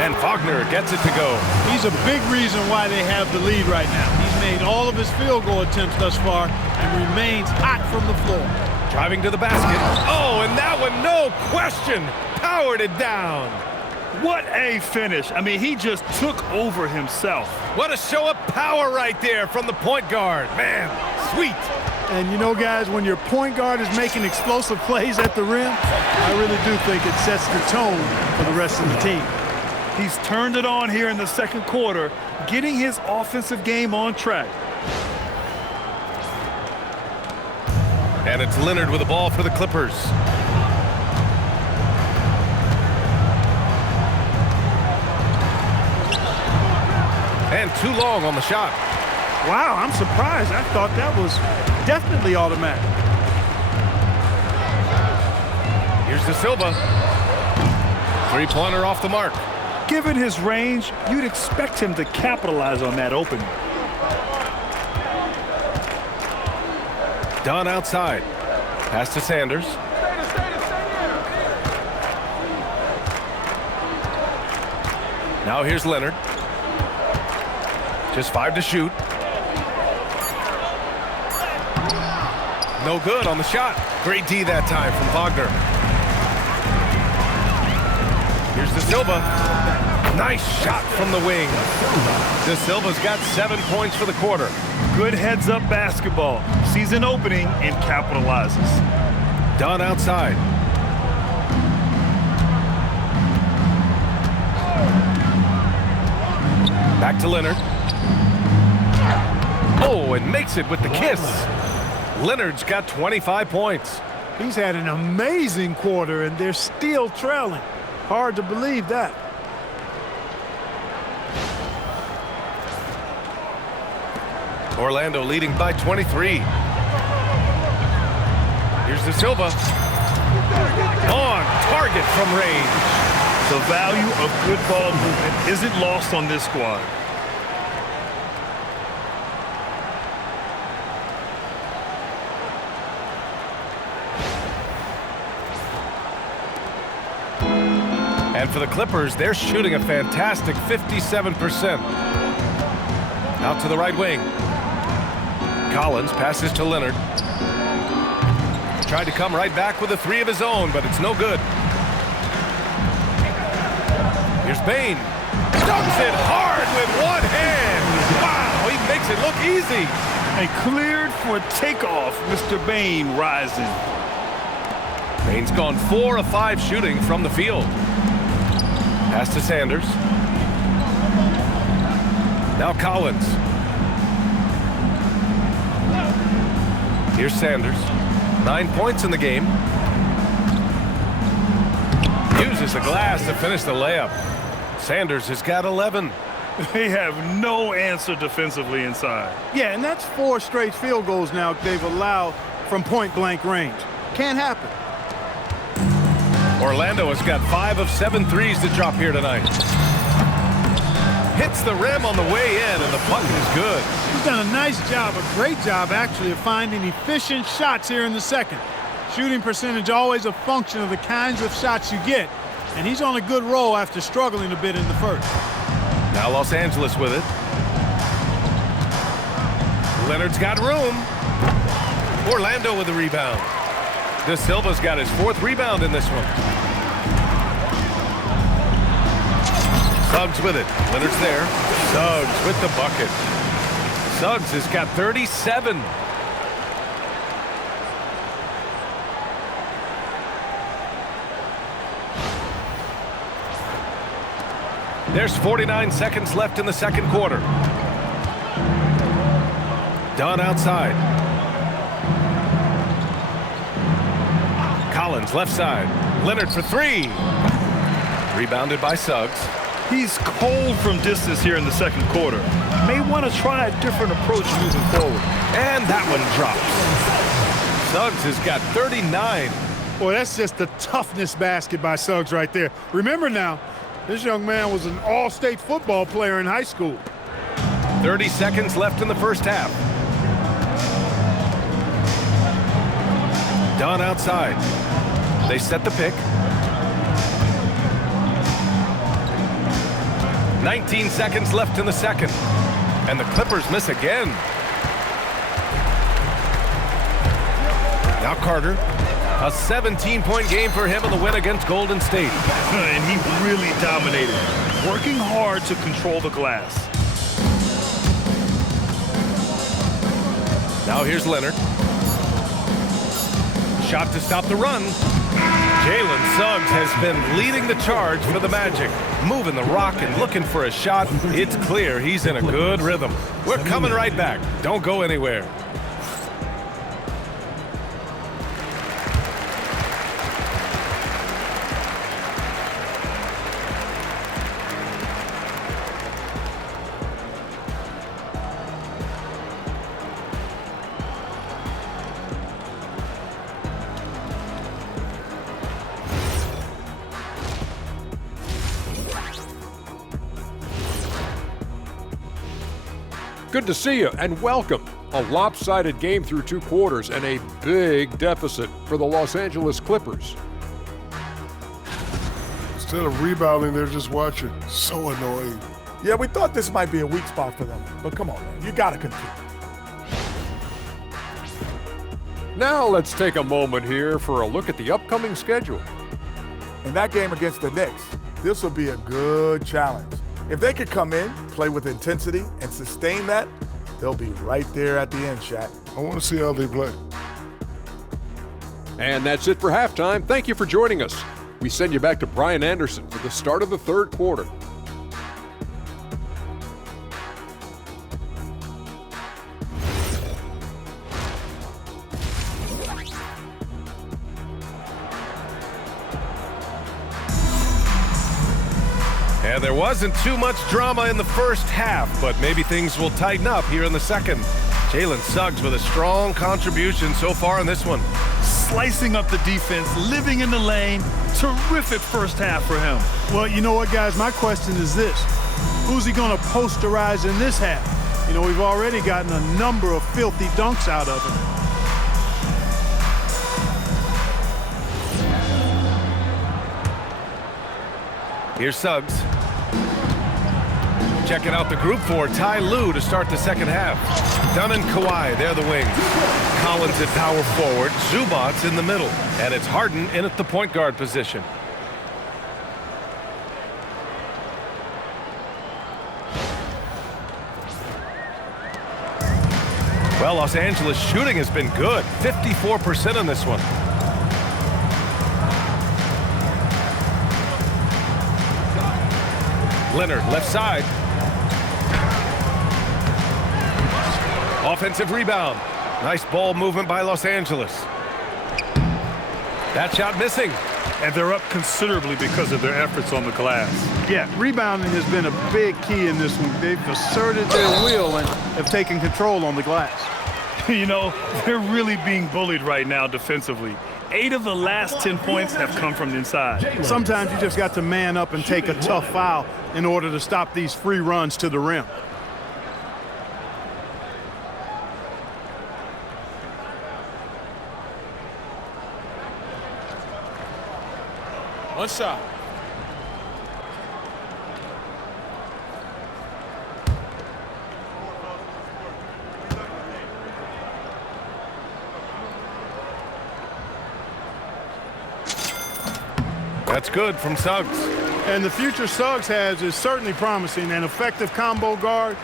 And Wagner gets it to go. He's a big reason why they have the lead right now. He's made all of his field goal attempts thus far and remains hot from the floor. Driving to the basket. Oh, and that one, no question, powered it down. What a finish. I mean, he just took over himself. What a show of power right there from the point guard. Man, sweet. And you know, guys, when your point guard is making explosive plays at the rim, I really do think it sets the tone for the rest of the team. He's turned it on here in the second quarter, getting his offensive game on track. And it's Leonard with the ball for the Clippers. And too long on the shot. Wow, I'm surprised. I thought that was definitely automatic. Here's De Silva. 3-pointer off the mark. Given his range, you'd expect him to capitalize on that opening. Dunn outside. Pass to Sanders. Now here's Leonard. Just 5 to shoot. No good on the shot. Great D that time from Wagner. Here's De Silva. Nice shot from the wing. De Silva's got 7 points for the quarter. Good heads-up basketball. Sees an opening and capitalizes. Dunn outside. Back to Leonard. Oh, and makes it with the kiss. Leonard's got 25 points. He's had an amazing quarter, and they're still trailing. Hard to believe that. Orlando leading by 23. Here's De Silva. On target from range. The value of good ball movement isn't lost on this squad. And for the Clippers, they're shooting a fantastic 57%. Out to the right wing. Collins passes to Leonard. Tried to come right back with a three of his own, but it's no good. Here's Bane. Dunks it hard with one hand. Wow, he makes it look easy. And cleared for takeoff, Mr. Bane rising. Bane's gone 4 of 5 shooting from the field. Pass to Sanders. Now Collins. Here's Sanders. 9 points in the game. Uses the glass to finish the layup. Sanders has got 11. They have no answer defensively inside. Yeah, and that's 4 straight field goals now they've allowed from point-blank range. Can't happen. Orlando has got 5 of 7 threes to drop here tonight. Hits the rim on the way in, and the puck is good. He's done a nice job, a great job actually, of finding efficient shots here in the second. Shooting percentage always a function of the kinds of shots you get, and he's on a good roll after struggling a bit in the first. Now Los Angeles with it. Leonard's got room. Orlando with the rebound. De Silva's got his 4th rebound in this one. Suggs with it. Leonard's there. Suggs with the bucket. Suggs has got 37. There's 49 seconds left in the second quarter. Dunn outside. Collins left side. Leonard for 3. Rebounded by Suggs. He's cold from distance here in the second quarter. May want to try a different approach moving forward. And that one drops. Suggs has got 39. Boy, that's just the toughness basket by Suggs right there. Remember now, this young man was an all-state football player in high school. 30 seconds left in the first half. Dunn outside. They set the pick. 19 seconds left in the second. And the Clippers miss again. Now Carter. A 17-point game for him in the win against Golden State. And he really dominated, working hard to control the glass. Now here's Leonard. Shot to stop the run. Jalen Suggs has been leading the charge for the Magic. Moving the rock and looking for a shot. It's clear he's in a good rhythm. We're coming right back. Don't go anywhere. Good to see you and welcome. A lopsided game through 2 quarters and a big deficit for the Los Angeles Clippers. Instead of rebounding, they're just watching. So annoying. Yeah, we thought this might be a weak spot for them, but come on, man, you gotta continue. Now let's take a moment here for a look at the upcoming schedule. In that game against the Knicks, this will be a good challenge. If they could come in, play with intensity, and sustain that, they'll be right there at the end, Shaq. I want to see how they play. And that's it for halftime. Thank you for joining us. We send you back to Brian Anderson for the start of the third quarter. And there wasn't too much drama in the first half, but maybe things will tighten up here in the second. Jalen Suggs with a strong contribution so far in this one. Slicing up the defense, living in the lane. Terrific first half for him. Well, you know what, guys? My question is this. Who's he going to posterize in this half? You know, we've already gotten a number of filthy dunks out of him. Here's Suggs. Checking out the group for Ty Lue to start the second half. Dunn and Kawhi, they're the wings. Collins at power forward. Zubac's in the middle. And it's Harden in at the point guard position. Well, Los Angeles shooting has been good. 54% on this one. Leonard, left side. Offensive rebound. Nice ball movement by Los Angeles. That shot missing. And they're up considerably because of their efforts on the glass. Yeah, rebounding has been a big key in this one. They've asserted their will and have taken control on the glass. You know, they're really being bullied right now defensively. 8 of the last 10 points have come from the inside. Sometimes you just got to man up and take a tough foul in order to stop these free runs to the rim. One shot. That's good from Suggs. And the future Suggs has is certainly promising. An effective combo guard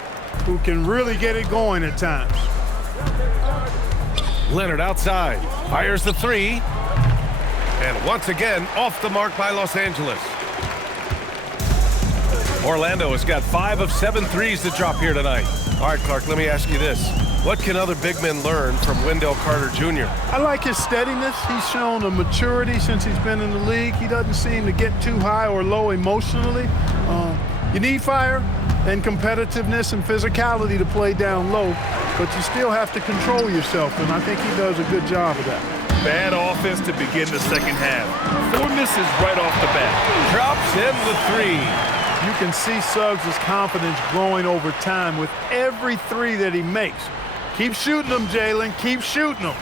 who can really get it going at times. Leonard outside. Fires the three. And once again, off the mark by Los Angeles. Orlando has got 5 of 7 threes to drop here tonight. All right, Clark, let me ask you this. What can other big men learn from Wendell Carter Jr.? I like his steadiness. He's shown a maturity since he's been in the league. He doesn't seem to get too high or low emotionally. You need fire and competitiveness and physicality to play down low, but you still have to control yourself, and I think he does a good job of that. Bad offense to begin the second half. 4 misses right off the bat. Drops in the three. You can see Suggs' confidence growing over time with every three that he makes. Keep shooting them, Jalen. Keep shooting them.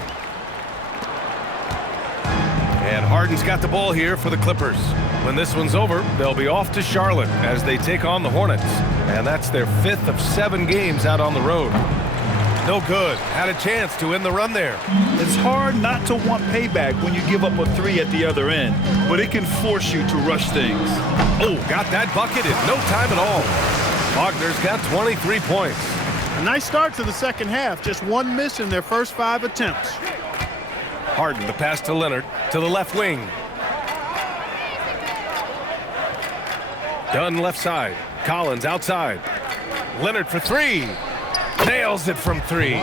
And Harden's got the ball here for the Clippers. When this one's over, they'll be off to Charlotte as they take on the Hornets. And that's their 5th of 7 games out on the road. No good. Had a chance to end the run there. It's hard not to want payback when you give up a 3 at the other end, but it can force you to rush things. Oh, got that bucket in no time at all. Wagner's got 23 points. A nice start to the second half. Just 1 miss in their first 5 attempts. Harden, the pass to Leonard, to the left wing. Dunn left side. Collins outside. Leonard for 3. Nails it from 3.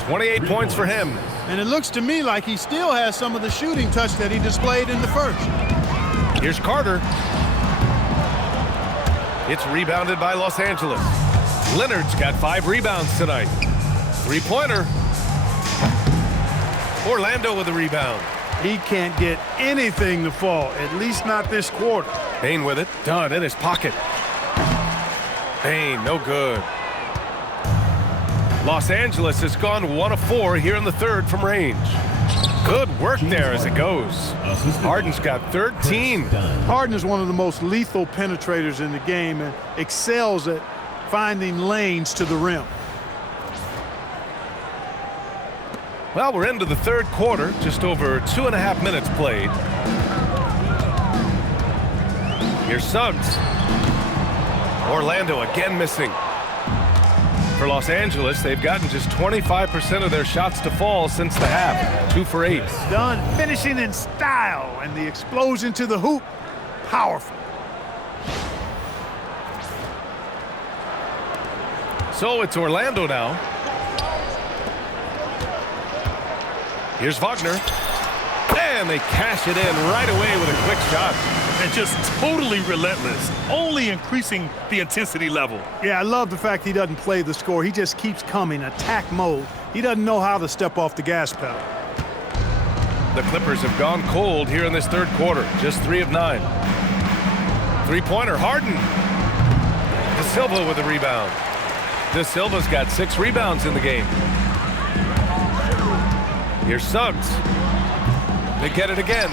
28 points for him. And it looks to me like he still has some of the shooting touch that he displayed in the first. Here's Carter. It's rebounded by Los Angeles. Leonard's got 5 rebounds tonight. 3-pointer. Orlando with a rebound. He can't get anything to fall, at least not this quarter. Bane with it. Dunn in his pocket. Bane, no good. Los Angeles has gone 1 of 4 here in the third from range. Good work there as it goes. Harden's got 13. Harden is one of the most lethal penetrators in the game and excels at finding lanes to the rim. Well, we're into the third quarter, just over 2.5 minutes played. Here's Suggs. Orlando again missing. For Los Angeles, they've gotten just 25% of their shots to fall since the half. 2 for 8. Dunn finishing in style, and the explosion to the hoop, powerful. So it's Orlando now. Here's Wagner. And they cash it in right away with a quick shot. And just totally relentless, only increasing the intensity level. Yeah, I love the fact he doesn't play the score. He just keeps coming, attack mode. He doesn't know how to step off the gas pedal. The Clippers have gone cold here in this third quarter, just 3 of 9. Three-pointer, Harden. De Silva with a rebound. De Silva's got 6 rebounds in the game. Here's Suggs. They get it again.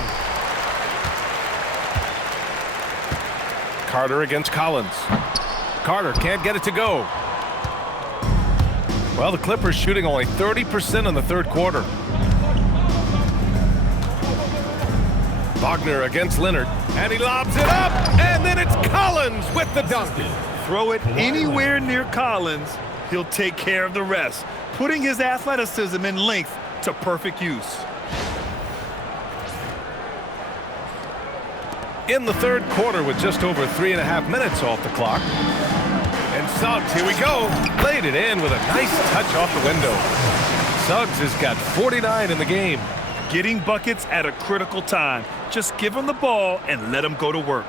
Carter against Collins. Carter can't get it to go. Well, the Clippers shooting only 30% in the third quarter. Wagner against Leonard, and he lobs it up, and then it's Collins with the dunk. Throw it anywhere near Collins, he'll take care of the rest, putting his athleticism and length to perfect use. In the third quarter with just over 3.5 minutes off the clock. And Suggs, here we go, laid it in with a nice touch off the window. Suggs has got 49 in the game. Getting buckets at a critical time. Just give him the ball and let him go to work.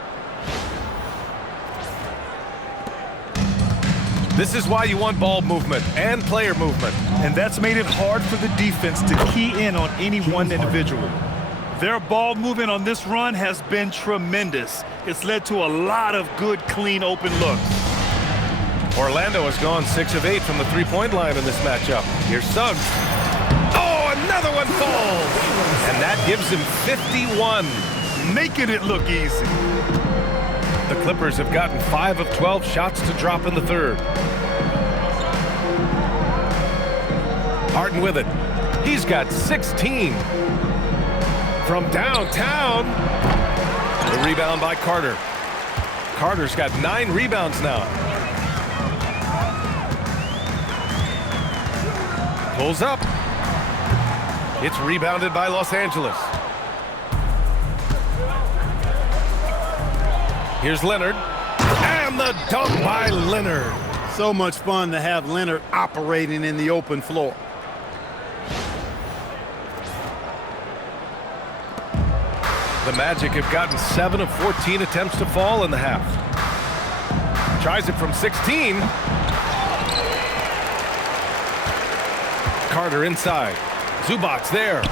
This is why you want ball movement and player movement. And that's made it hard for the defense to key in on any one individual. Their ball movement on this run has been tremendous. It's led to a lot of good, clean, open looks. Orlando has gone 6 of 8 from the three-point line in this matchup. Here's Suggs. Oh, another one falls! And that gives him 51. Making it look easy. The Clippers have gotten 5 of 12 shots to drop in the third. Harden with it. He's got 16. From downtown. The rebound by Carter. Carter's got 9 rebounds now. Pulls up. It's rebounded by Los Angeles. Here's Leonard. And the dunk by Leonard. So much fun to have Leonard operating in the open floor. The Magic have gotten 7 of 14 attempts to fall in the half. Tries it from 16. Carter inside. Zubac's there.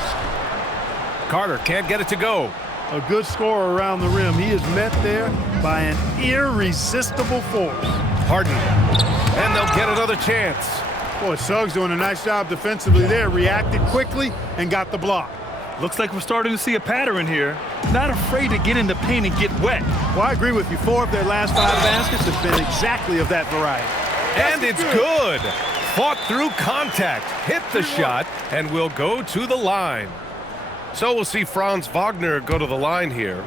Carter can't get it to go. A good scorer around the rim. He is met there by an irresistible force. Harden. And they'll get another chance. Boy, Suggs doing a nice job defensively there. Reacted quickly and got the block. Looks like we're starting to see a pattern here. Not afraid to get in the paint and get wet. Well, I agree with you. 4 of their last 5 baskets have been exactly of that variety. And it's good. Fought through contact, hit the shot, and will go to the line. So we'll see Franz Wagner go to the line here.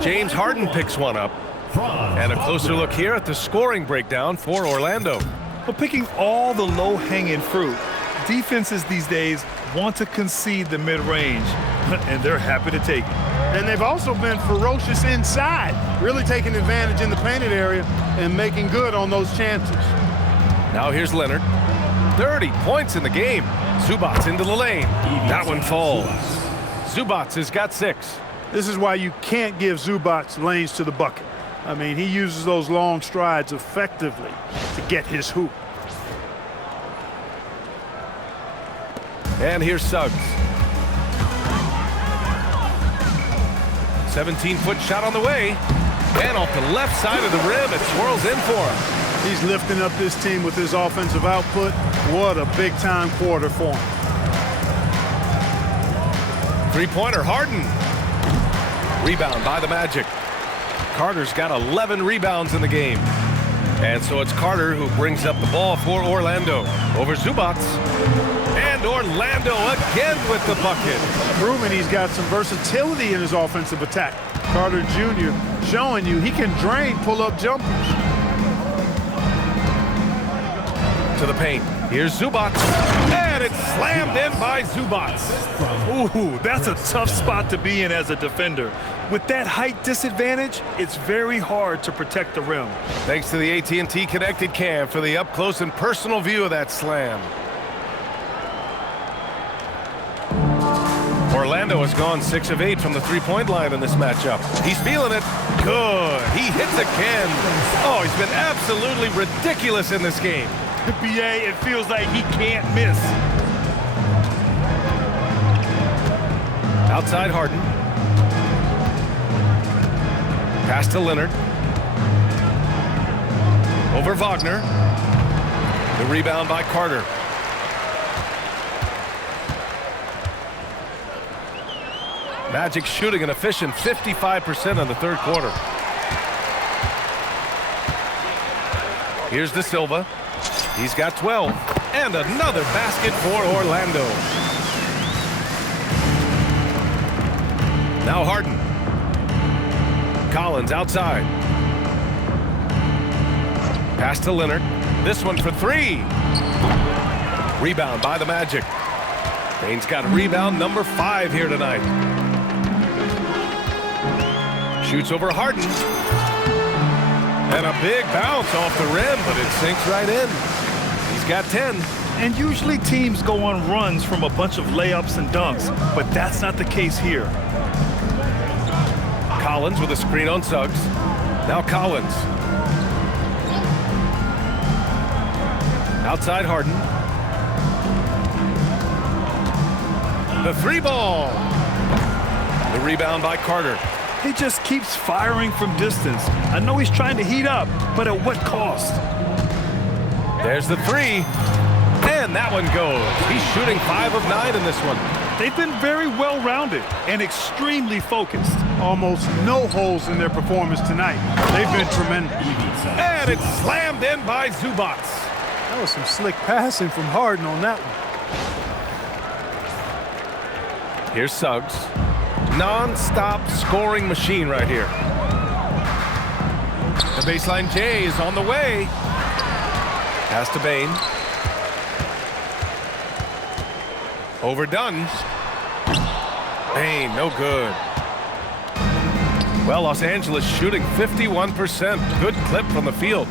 James Harden picks one up. And a closer look here at the scoring breakdown for Orlando. Well, picking all the low-hanging fruit, defenses these days want to concede the mid-range, and they're happy to take it. And they've also been ferocious inside, really taking advantage in the painted area and making good on those chances. Now here's Leonard. 30 points in the game. Zubac's into the lane. That one falls. Zubac has got 6. This is why you can't give Zubac lanes to the bucket. I mean, he uses those long strides effectively to get his hoop. And here's Suggs. 17-foot shot on the way. And off the left side of the rim, it swirls in for him. He's lifting up this team with his offensive output. What a big-time quarter for him. Three-pointer, Harden. Rebound by the Magic. Carter's got 11 rebounds in the game. And so it's Carter who brings up the ball for Orlando over Zubac. And Orlando again with the bucket. Proving he's got some versatility in his offensive attack. Carter Jr. showing you he can drain pull-up jumpers. To the paint. Here's Zubac. And it's slammed in by Zubac. Ooh, that's a tough spot to be in as a defender. With that height disadvantage, it's very hard to protect the rim. Thanks to the AT&T Connected Cam for the up-close and personal view of that slam. Orlando has gone 6 of 8 from the three-point line in this matchup. He's feeling it. Good. He hits again. Oh, he's been absolutely ridiculous in this game. BA, it feels like he can't miss. Outside Harden. Pass to Leonard. Over Wagner. The rebound by Carter. Magic shooting an efficient 55% in the third quarter. Here's De Silva. He's got 12. And another basket for Orlando. Now Harden. Collins outside. Pass to Leonard. This one for 3. Rebound by the Magic. Bane's got rebound number 5 here tonight. Shoots over Harden. And a big bounce off the rim, but it sinks right in. He's got 10. And usually teams go on runs from a bunch of layups and dunks, but that's not the case here. Collins with a screen on Suggs. Now Collins. Outside Harden. The 3-ball. The rebound by Carter. He just keeps firing from distance. I know he's trying to heat up, but at what cost? There's the 3. And that one goes. He's shooting 5 of 9 in this one. They've been very well-rounded and extremely focused. Almost no holes in their performance tonight. They've been tremendous. And it's slammed in by Zubac. That was some slick passing from Harden on that one. Here's Suggs. Non-stop scoring machine right here. The baseline J is on the way. Pass to Bane. Over Dunn. Bane, no good. Well, Los Angeles shooting 51%. Good clip from the field.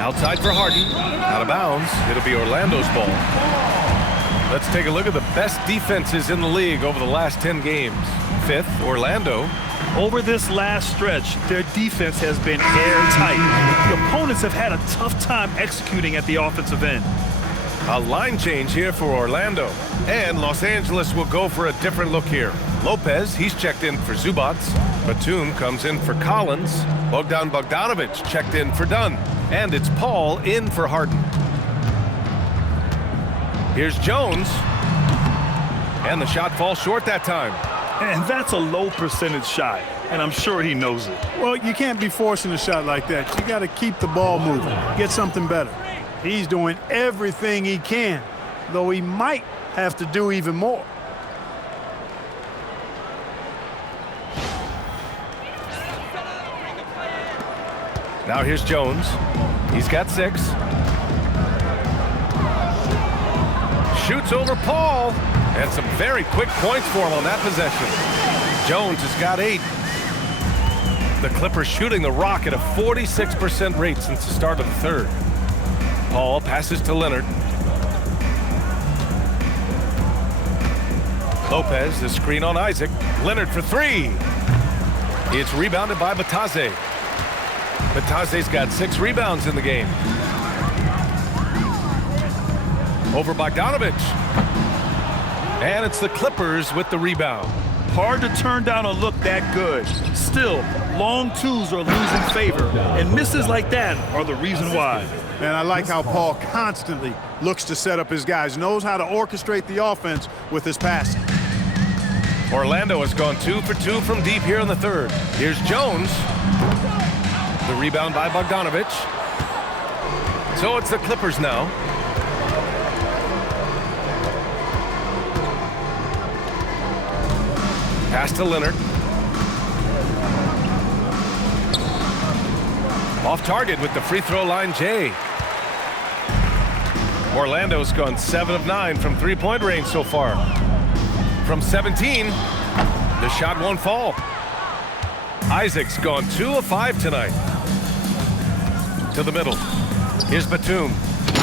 Outside for Harden. Out of bounds. It'll be Orlando's ball. Let's take a look at the best defenses in the league over the last 10 games. 5th, Orlando. Over this last stretch, their defense has been airtight. The opponents have had a tough time executing at the offensive end. A line change here for Orlando. And Los Angeles will go for a different look here. Lopez, he's checked in for Zubac. Batum comes in for Collins. Bogdanovic checked in for Dunn. And it's Paul in for Harden. Here's Jones. And the shot falls short that time. And that's a low percentage shot, and I'm sure he knows it. Well, you can't be forcing a shot like that. You got to keep the ball moving, get something better. He's doing everything he can, though he might have to do even more. Now here's Jones. He's got 6. Shoots over Paul. And some very quick points for him on that possession. Jones has got 8. The Clippers shooting the rock at a 46% rate since the start of the third. Paul passes to Leonard. Lopez, the screen on Isaac. Leonard for 3. It's rebounded by Batase. Batase's got 6 rebounds in the game. Over Bogdanovic. And it's the Clippers with the rebound. Hard to turn down a look that good. Still, long twos are losing favor, and misses like that are the reason why. Man, I like how Paul constantly looks to set up his guys, knows how to orchestrate the offense with his passing. Orlando has gone 2 for 2 from deep here in the third. Here's Jones. The rebound by Bogdanovic. So it's the Clippers now. Pass to Leonard. Off target with the free throw line, Jay. Orlando's gone 7 of 9 from three-point range so far. From 17, the shot won't fall. Isaac's gone 2 of 5 tonight. To the middle. Here's Batum.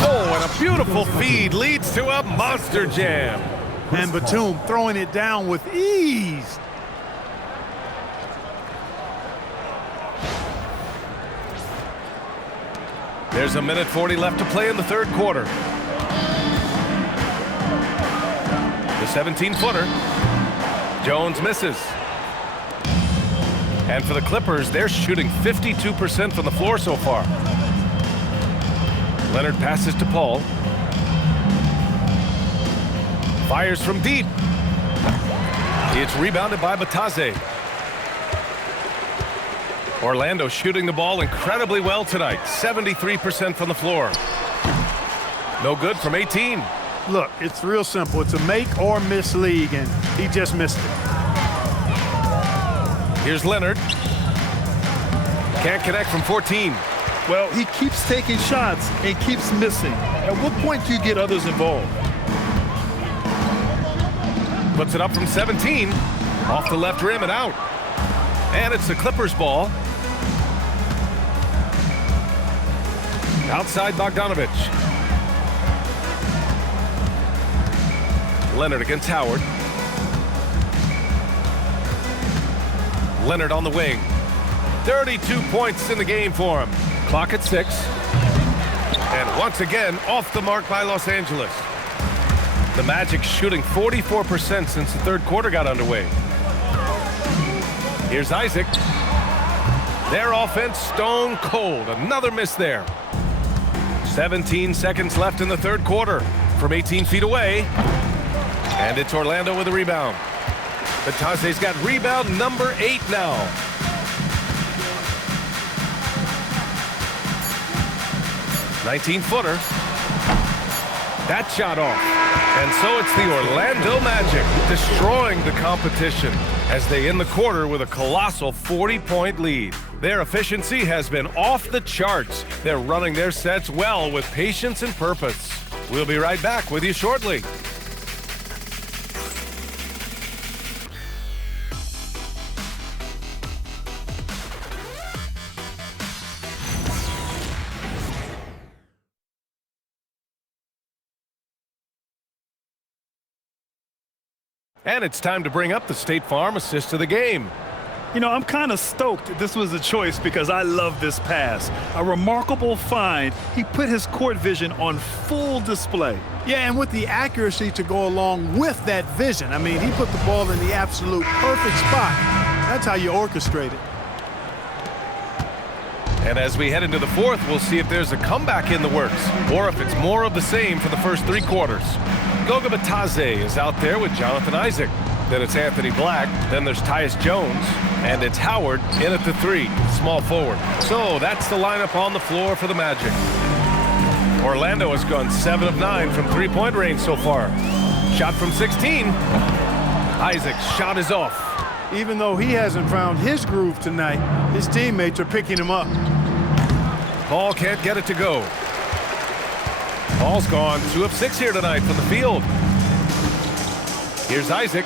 Oh, and a beautiful feed leads to a monster jam. And Batum throwing it down with ease. There's a minute 40 left to play in the third quarter. The 17-footer. Jones misses. And for the Clippers, they're shooting 52% from the floor so far. Leonard passes to Paul. Fires from deep. It's rebounded by Batadze. Orlando shooting the ball incredibly well tonight. 73% from the floor. No good from 18. Look, it's real simple. It's a make or miss league, and he just missed it. Here's Leonard. Can't connect from 14. Well, he keeps taking shots and keeps missing. At what point do you get others involved? Puts it up from 17. Off the left rim and out. And it's the Clippers' ball. Outside Bogdanovich. Leonard against Howard. Leonard on the wing. 32 points in the game for him. Clock at 6. And once again, off the mark by Los Angeles. The Magic shooting 44% since the third quarter got underway. Here's Isaac. Their offense stone cold. Another miss there. 17 seconds left in the third quarter. From 18 feet away. And it's Orlando with a rebound. Batadze's got rebound number 8 now. (19-footer). That shot off. And so it's the Orlando Magic destroying the competition as they end the quarter with a colossal 40-point lead. Their efficiency has been off the charts. They're running their sets well with patience and purpose. We'll be right back with you shortly. And it's time to bring up the State Farm assist of the game. You know, I'm kind of stoked this was a choice because I love this pass. A remarkable find. He put his court vision on full display. Yeah, and with the accuracy to go along with that vision. I mean, he put the ball in the absolute perfect spot. That's how you orchestrate it. And as we head into the fourth, we'll see if there's a comeback in the works or if it's more of the same for the first 3 quarters. Goga Batadze is out there with Jonathan Isaac. Then it's Anthony Black. Then there's Tyus Jones. And it's Howard in at the 3, small forward. So that's the lineup on the floor for the Magic. Orlando has gone 7 of 9 from 3-point range so far. Shot from 16. Isaac's shot is off. Even though he hasn't found his groove tonight, his teammates are picking him up. Paul can't get it to go. Paul's gone 2 of 6 here tonight from the field. Here's Isaac.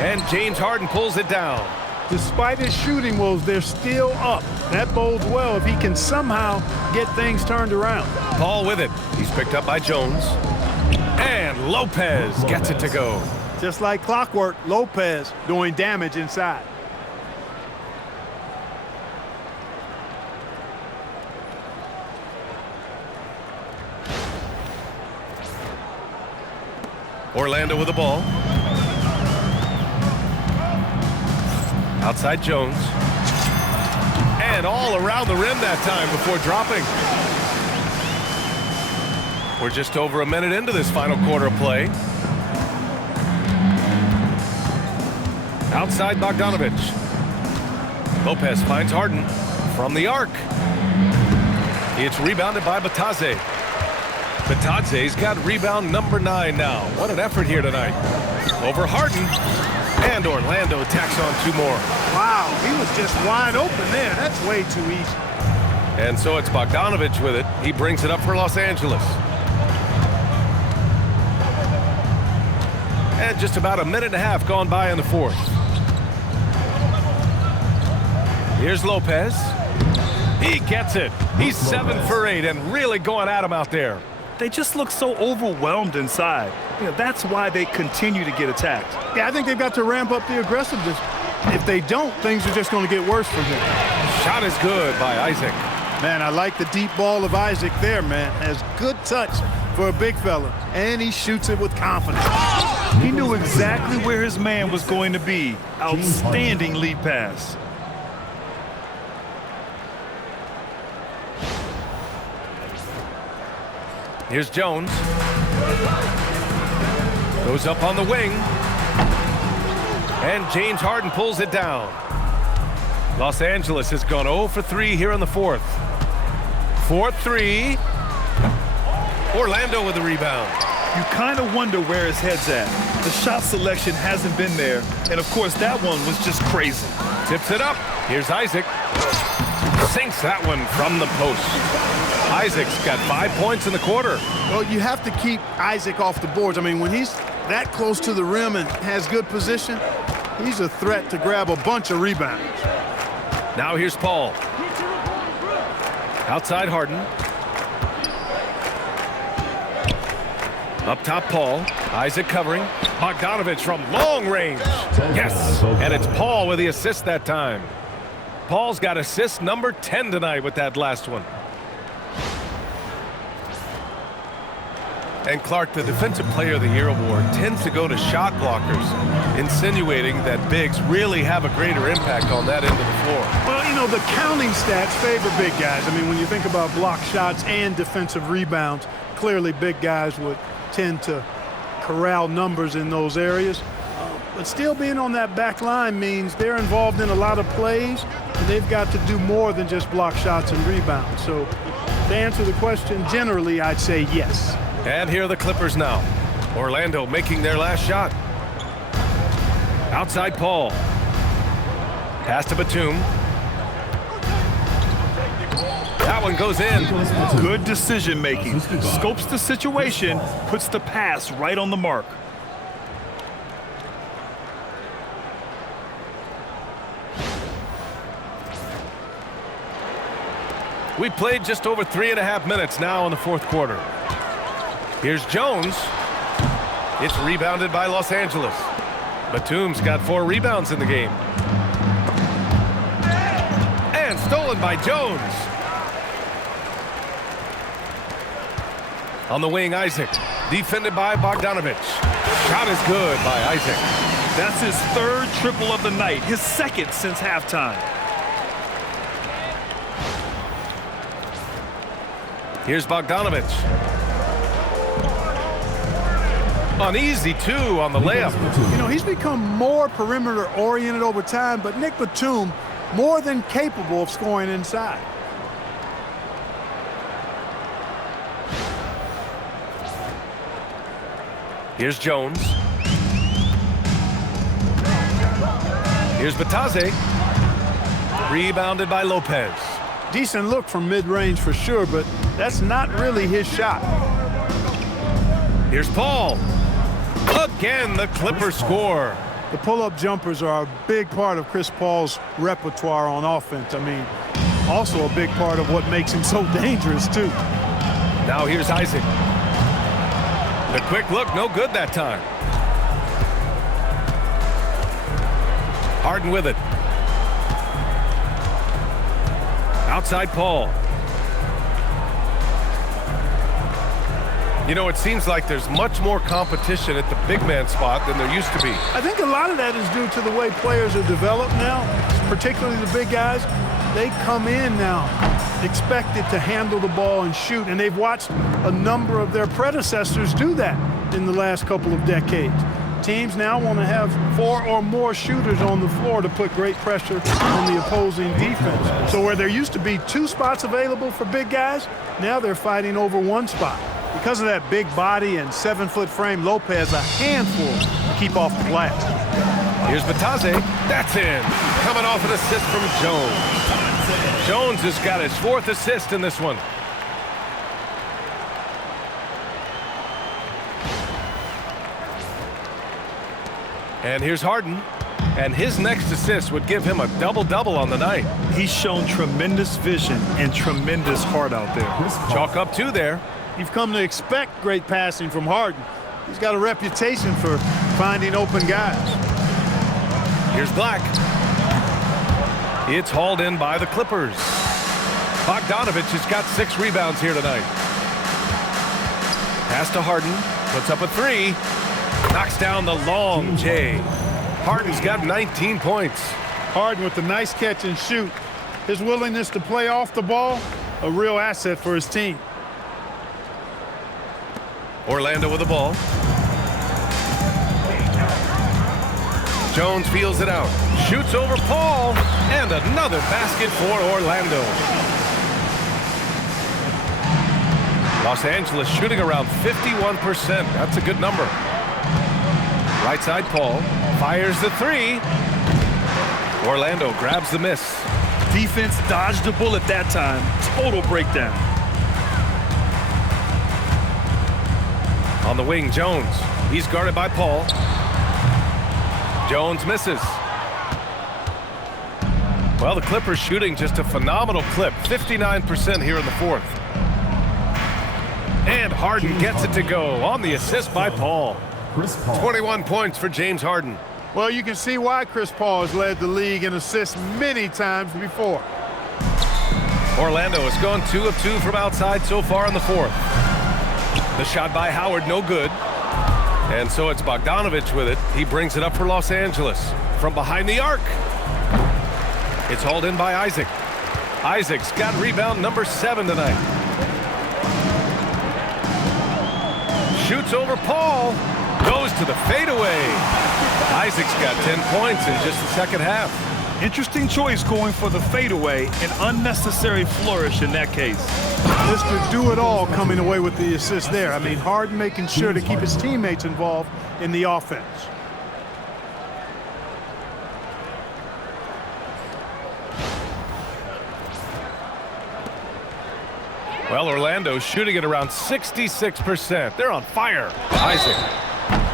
And James Harden pulls it down. Despite his shooting woes, they're still up. That bodes well if he can somehow get things turned around. Paul with it. He's picked up by Jones. And Lopez gets it to go. Just like clockwork, Lopez doing damage inside. Orlando with the ball. Outside Jones. And all around the rim that time before dropping. We're just over a minute into this final quarter of play. Outside Bogdanovich. Lopez finds Harden from the arc. It's rebounded by Batadze. Batadze's got rebound number 9 now. What an effort here tonight. Over Harden. And Orlando tacks on 2 more. Wow, he was just wide open there. That's way too easy. And so it's Bogdanovich with it. He brings it up for Los Angeles. And just about a minute and a half gone by in the fourth. Here's Lopez. He gets it. He's 7 for 8 and really going at him out there. they just look so overwhelmed inside. That's why they continue to get attacked. Yeah, I think they've got to ramp up the aggressiveness. If they don't, things are just going to get worse from here. Shot is good by Isaac. Man, I like the deep ball of Isaac there, man. Has good touch for a big fella, and he shoots it with confidence. He knew exactly where his man was going to be. Outstanding lead pass. Here's Jones. Goes up on the wing. And James Harden pulls it down. Los Angeles has gone 0 for 3 here in the fourth. 4-3. Orlando with the rebound. You kind of wonder where his head's at. The shot selection hasn't been there. And, of course, that one was just crazy. Tips it up. Here's Isaac. Sinks that one from the post. Isaac's got 5 points in the quarter. Well, you have to keep Isaac off the boards. I mean, when he's that close to the rim and has good position, he's a threat to grab a bunch of rebounds. Now here's Paul. Outside Harden. Up top Paul. Isaac covering. Bogdanovich from long range. Yes, and it's Paul with the assist that time. Paul's got assist number 10 tonight with that last one. And Clark, the Defensive Player of the Year award tends to go to shot blockers, insinuating that bigs really have a greater impact on that end of the floor. Well, the counting stats favor big guys. I mean, when you think about block shots and defensive rebounds, clearly big guys would tend to corral numbers in those areas. But still being on that back line means they're involved in a lot of plays, and they've got to do more than just block shots and rebounds. So to answer the question, generally, I'd say yes. And here are the Clippers now. Orlando making their last shot. Outside Paul. Pass to Batum. That one goes in. Good decision making. Scopes the situation, puts the pass right on the mark. We played just over 3.5 minutes now in the fourth quarter. Here's Jones. It's rebounded by Los Angeles. Batum's got 4 rebounds in the game. And stolen by Jones. On the wing, Isaac. Defended by Bogdanovich. Shot is good by Isaac. That's his 3rd triple of the night, his 2nd since halftime. Here's Bogdanovich. Uneasy, too, on the layup. He's become more perimeter-oriented over time, but Nick Batum more than capable of scoring inside. Here's Jones. Here's Batase. Rebounded by Lopez. Decent look from mid-range for sure, but that's not really his shot. Here's Paul. Again, the Clippers score. The pull-up jumpers are a big part of Chris Paul's repertoire on offense. I mean, also a big part of what makes him so dangerous, too. Now here's Isaac. The quick look, no good that time. Harden with it. Outside Paul. It seems like there's much more competition at the big man spot than there used to be. I think a lot of that is due to the way players are developed now, particularly the big guys. They come in now expected to handle the ball and shoot, and they've watched a number of their predecessors do that in the last couple of decades. Teams now want to have 4 or more shooters on the floor to put great pressure on the opposing defense. So where there used to be 2 spots available for big guys, now they're fighting over 1 spot. Because of that big body and 7-foot frame, Lopez a handful to keep off the glass. Here's Batase. That's in. Coming off an assist from Jones. Jones has got his 4th assist in this one. And here's Harden. And his next assist would give him a double-double on the night. He's shown tremendous vision and tremendous heart out there. Chalk up 2 there. You've come to expect great passing from Harden. He's got a reputation for finding open guys. Here's Black. It's hauled in by the Clippers. Bogdanovich has got 6 rebounds here tonight. Pass to Harden. Puts up a 3. Knocks down the long J. Harden's got 19 points. Harden with the nice catch and shoot. His willingness to play off the ball, a real asset for his team. Orlando with the ball. Jones feels it out. Shoots over Paul. And another basket for Orlando. Los Angeles shooting around 51%. That's a good number. Right side, Paul. Fires the 3. Orlando grabs the miss. Defense dodged the bullet that time. Total breakdown. On the wing, Jones. He's guarded by Paul. Jones misses. Well, the Clippers shooting just a phenomenal clip. 59% here in the 4th. And Harden gets it to go on the assist by Paul. 21 points for James Harden. Well, you can see why Chris Paul has led the league in assists many times before. Orlando has gone 2 of 2 from outside so far in the 4th. The shot by Howard, no good. And so it's Bogdanovich with it. He brings it up for Los Angeles from behind the arc. It's hauled in by Isaac. Isaac's got rebound number 7 tonight. Shoots over Paul. Goes to the fadeaway. Isaac's got 10 points in just the second half. Interesting choice going for the fadeaway. An unnecessary flourish in that case. Mr. Do-It-All coming away with the assist there. I mean, Harden making sure to keep his teammates involved in the offense. Well, Orlando's shooting at around 66%. They're on fire. Isaac.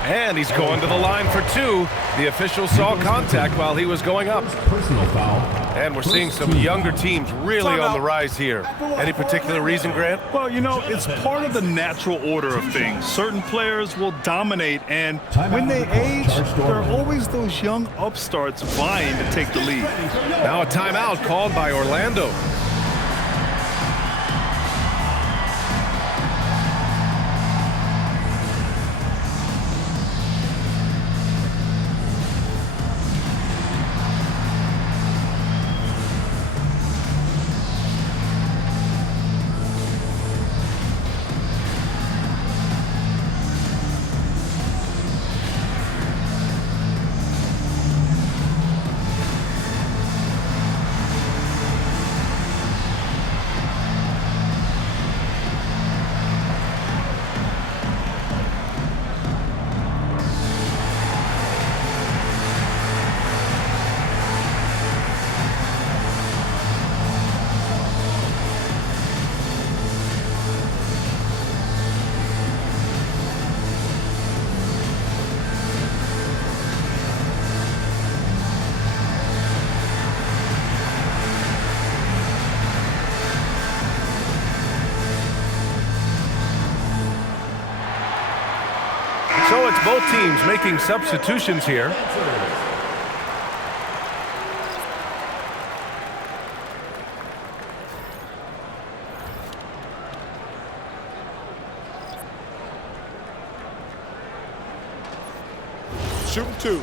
And he's going to the line for 2. The official saw contact while he was going up. Personal foul. And we're seeing some younger teams really on the rise here. Any particular reason, Grant? Well, you know, it's part of the natural order of things. Certain players will dominate, and when they age, there are always those young upstarts vying to take the lead. Now a timeout called by Orlando. So it's both teams making substitutions here. Shooting 2.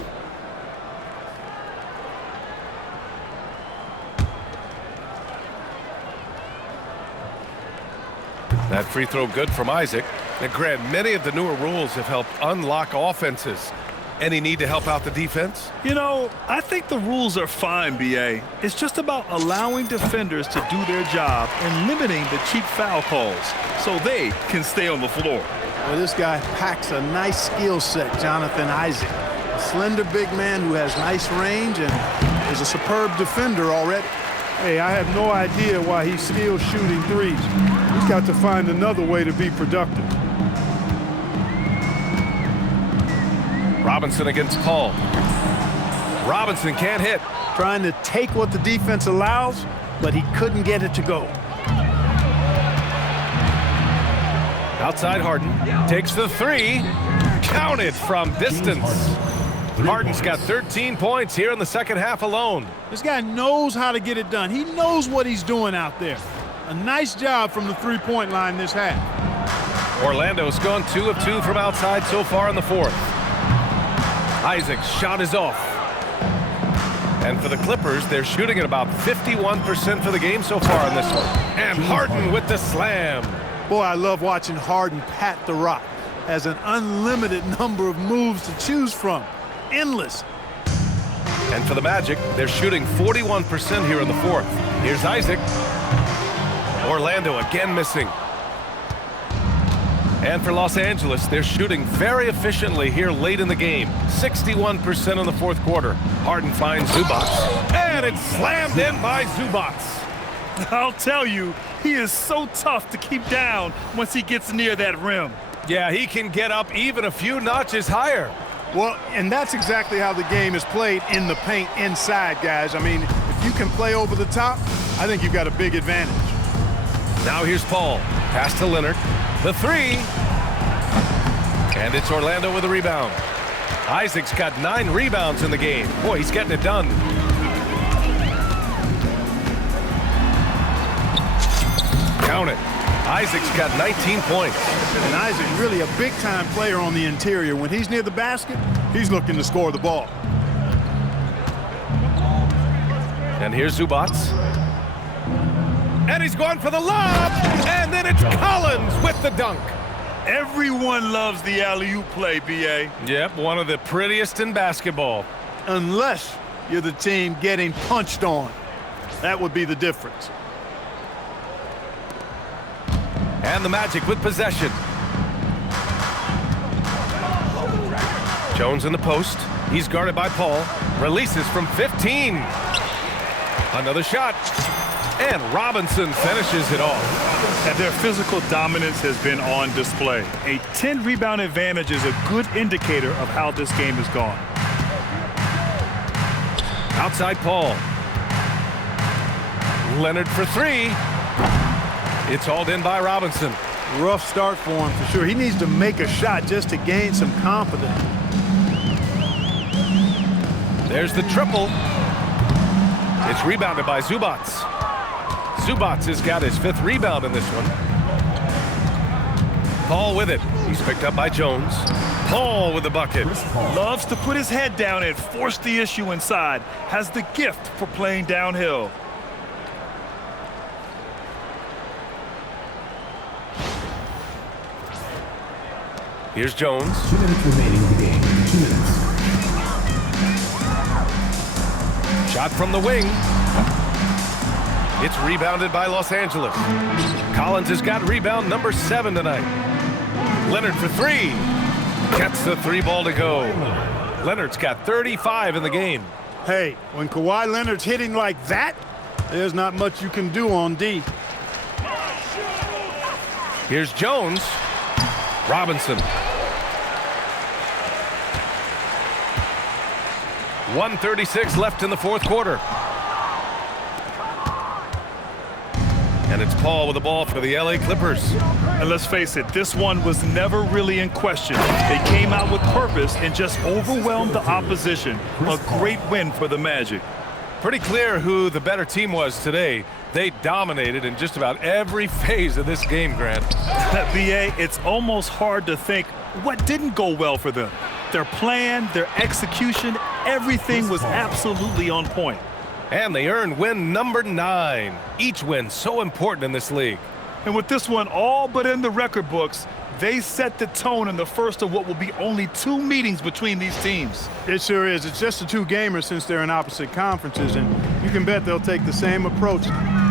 That free throw good from Isaac. Now, Grant, many of the newer rules have helped unlock offenses. Any need to help out the defense? You know, I think the rules are fine, B.A. It's just about allowing defenders to do their job and limiting the cheap foul calls so they can stay on the floor. Well, this guy packs a nice skill set, Jonathan Isaac. A slender big man who has nice range and is a superb defender already. Hey, I have no idea why he's still shooting threes. He's got to find another way to be productive. Robinson against Paul. Robinson can't hit. Trying to take what the defense allows, but he couldn't get it to go. Outside Harden. Takes the three. Counted from distance. Harden's got 13 points here in the second half alone. This guy knows how to get it done. He knows what he's doing out there. A nice job from the three-point line this half. Orlando's gone 2 of 2 from outside so far in the fourth. Isaac's shot is off. And for the Clippers, they're shooting at about 51% for the game so far in this one. And Harden with the slam. Boy, I love watching Harden pat the rock. Has an unlimited number of moves to choose from. Endless. And for the Magic, they're shooting 41% here in the fourth. Here's Isaac. Orlando again missing. And for Los Angeles, they're shooting very efficiently here late in the game. 61% in the fourth quarter. Harden finds Zubac. And it's slammed in by Zubac. I'll tell you, he is so tough to keep down once he gets near that rim. Yeah, he can get up even a few notches higher. Well, and that's exactly how the game is played in the paint inside, guys. I mean, if you can play over the top, I think you've got a big advantage. Now here's Paul. Pass to Leonard. The three. And it's Orlando with a rebound. Isaac's got 9 rebounds in the game. Boy, he's getting it done. Count it. Isaac's got 19 points. And Isaac really a big-time player on the interior. When he's near the basket, he's looking to score the ball. And here's Zubac. And he's going for the lob. And then it's Collins with the dunk. Everyone loves the alley-oop play, B.A. Yep, one of the prettiest in basketball. Unless you're the team getting punched on. That would be the difference. And the Magic with possession. Jones in the post. He's guarded by Paul. Releases from 15. Another shot. And Robinson finishes it off. And their physical dominance has been on display. A 10-rebound advantage is a good indicator of how this game has gone. Outside Paul. Leonard for three. It's hauled in by Robinson. Rough start for him for sure. He needs to make a shot just to gain some confidence. There's the triple. It's rebounded by Zubac. Zubac has got his 5th rebound in this one. Paul with it. He's picked up by Jones. Paul with the bucket. Loves to put his head down and force the issue inside. Has the gift for playing downhill. Here's Jones. 2 minutes remaining in the game. 2 minutes. Shot from the wing. It's rebounded by Los Angeles. Collins has got rebound number 7 tonight. Leonard for three. Gets the 3 ball to go. Leonard's got 35 in the game. Hey, when Kawhi Leonard's hitting like that, there's not much you can do on D. Here's Jones. Robinson. 1:36 left in the fourth quarter. And it's Paul with the ball for the LA Clippers. And let's face it, this one was never really in question. They came out with purpose and just overwhelmed the opposition. A great win for the Magic. Pretty clear who the better team was today. They dominated in just about every phase of this game, Grant. B.A., it's almost hard to think what didn't go well for them. Their plan, their execution, everything was absolutely on point. And they earned win number 9. Each win so important in this league. And with this one all but in the record books, they set the tone in the first of what will be only 2 meetings between these teams. It sure is. It's just the 2 gamers since they're in opposite conferences, and you can bet they'll take the same approach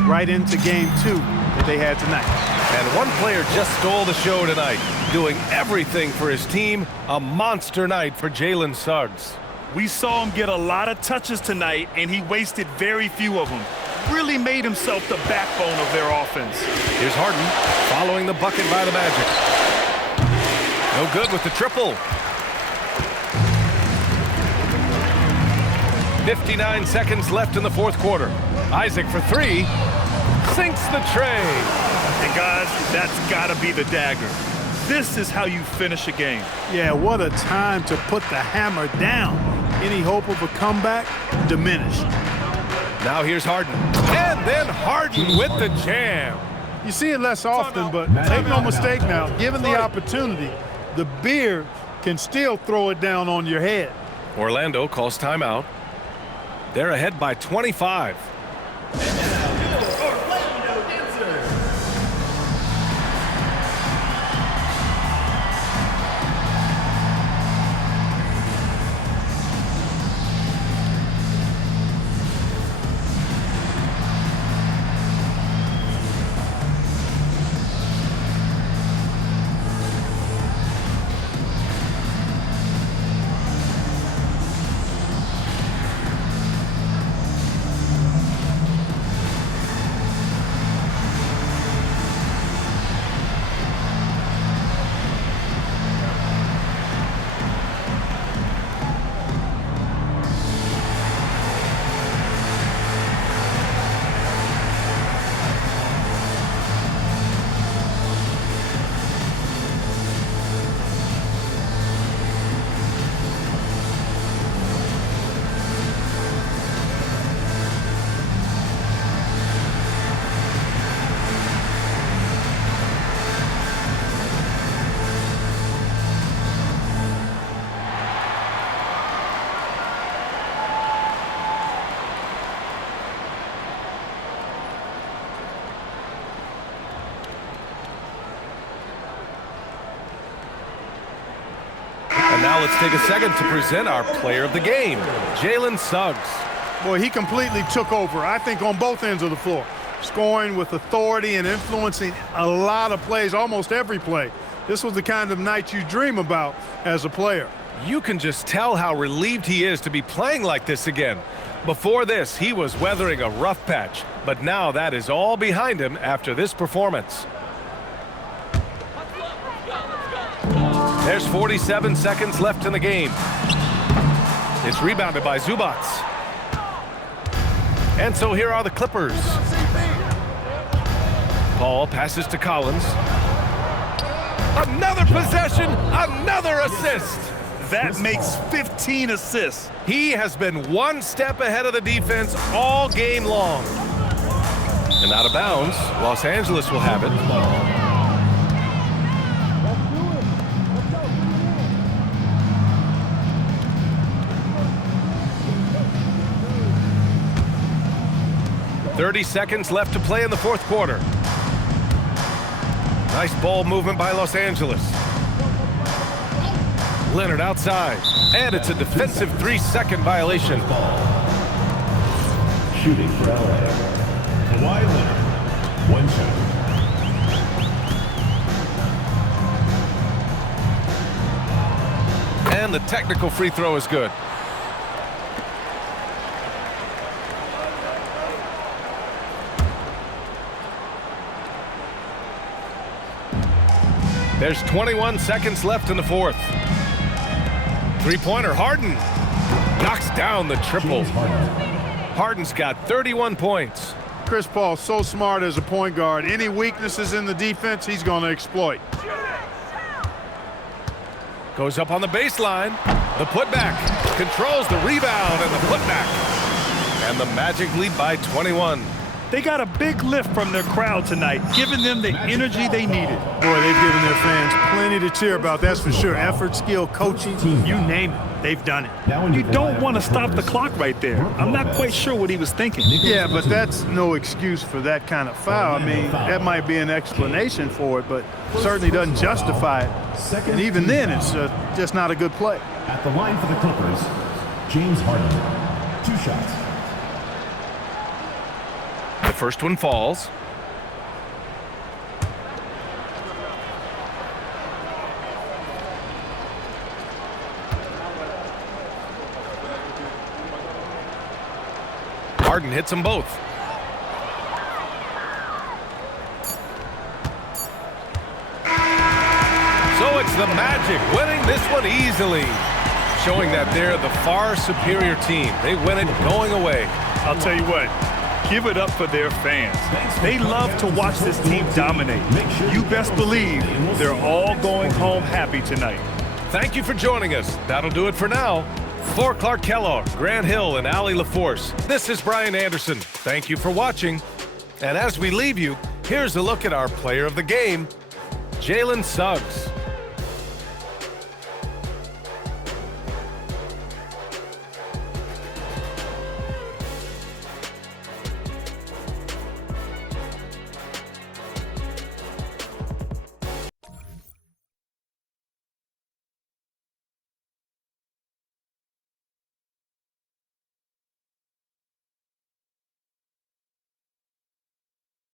right into game 2 that they had tonight. And one player just stole the show tonight, doing everything for his team. A monster night for Jalen Suggs. We saw him get a lot of touches tonight, and he wasted very few of them. Really made himself the backbone of their offense. Here's Harden following the bucket by the Magic. No good with the triple. 59 seconds left in the fourth quarter. Isaac for 3. Sinks the tray. And guys, that's got to be the dagger. This is how you finish a game. Yeah, what a time to put the hammer down. Any hope of a comeback diminished. Now here's Harden. And then Harden with the jam. You see it less often, but make no mistake now, given the opportunity, the beard can still throw it down on your head. Orlando calls timeout. They're ahead by 25. Now let's take a second to present our player of the game, Jalen Suggs. Boy, he completely took over, I think, on both ends of the floor. Scoring with authority and influencing a lot of plays, almost every play. This was the kind of night you dream about as a player. You can just tell how relieved he is to be playing like this again. Before this, he was weathering a rough patch, but now that is all behind him after this performance. There's 47 seconds left in the game. It's rebounded by Zubac. And so here are the Clippers. Ball passes to Collins. Another possession, another assist. That makes 15 assists. He has been one step ahead of the defense all game long. And out of bounds, Los Angeles will have it. .30 seconds left to play in the fourth quarter. Nice ball movement by Los Angeles. Leonard outside, and it's a defensive 3-second violation. Shooting for LA. Kawhi Leonard, 1 shot. And the technical free throw is good. There's 21 seconds left in the fourth. Three-pointer, Harden knocks down the triple. Harden's got 31 points. Chris Paul, so smart as a point guard. Any weaknesses in the defense, he's going to exploit. Goes up on the baseline. The putback. Controls the rebound and the putback. And the Magic lead by 21. They got a big lift from their crowd tonight, giving them the energy they needed. Boy, they've given their fans plenty to cheer about, that's for sure. Effort, skill, coaching, you name it, they've done it. You don't want to stop the clock right there. I'm not quite sure what he was thinking. Yeah, but that's no excuse for that kind of foul. I mean, that might be an explanation for it, but certainly doesn't justify it. And even then, it's just not a good play. At the line for the Clippers, James Harden, 2 shots. The first one falls. Harden hits them both. So it's the Magic winning this one easily, showing that they're the far superior team. They win it going away. I'll tell you what, Give it up for their fans. They love to watch this team dominate. You best believe they're all going home happy tonight. Thank you for joining us. That'll do it for now. For Clark Kellogg, Grant Hill, and Allie LaForce, this is Brian Anderson. Thank you for watching. And as we leave you, here's a look at our player of the game, Jalen Suggs.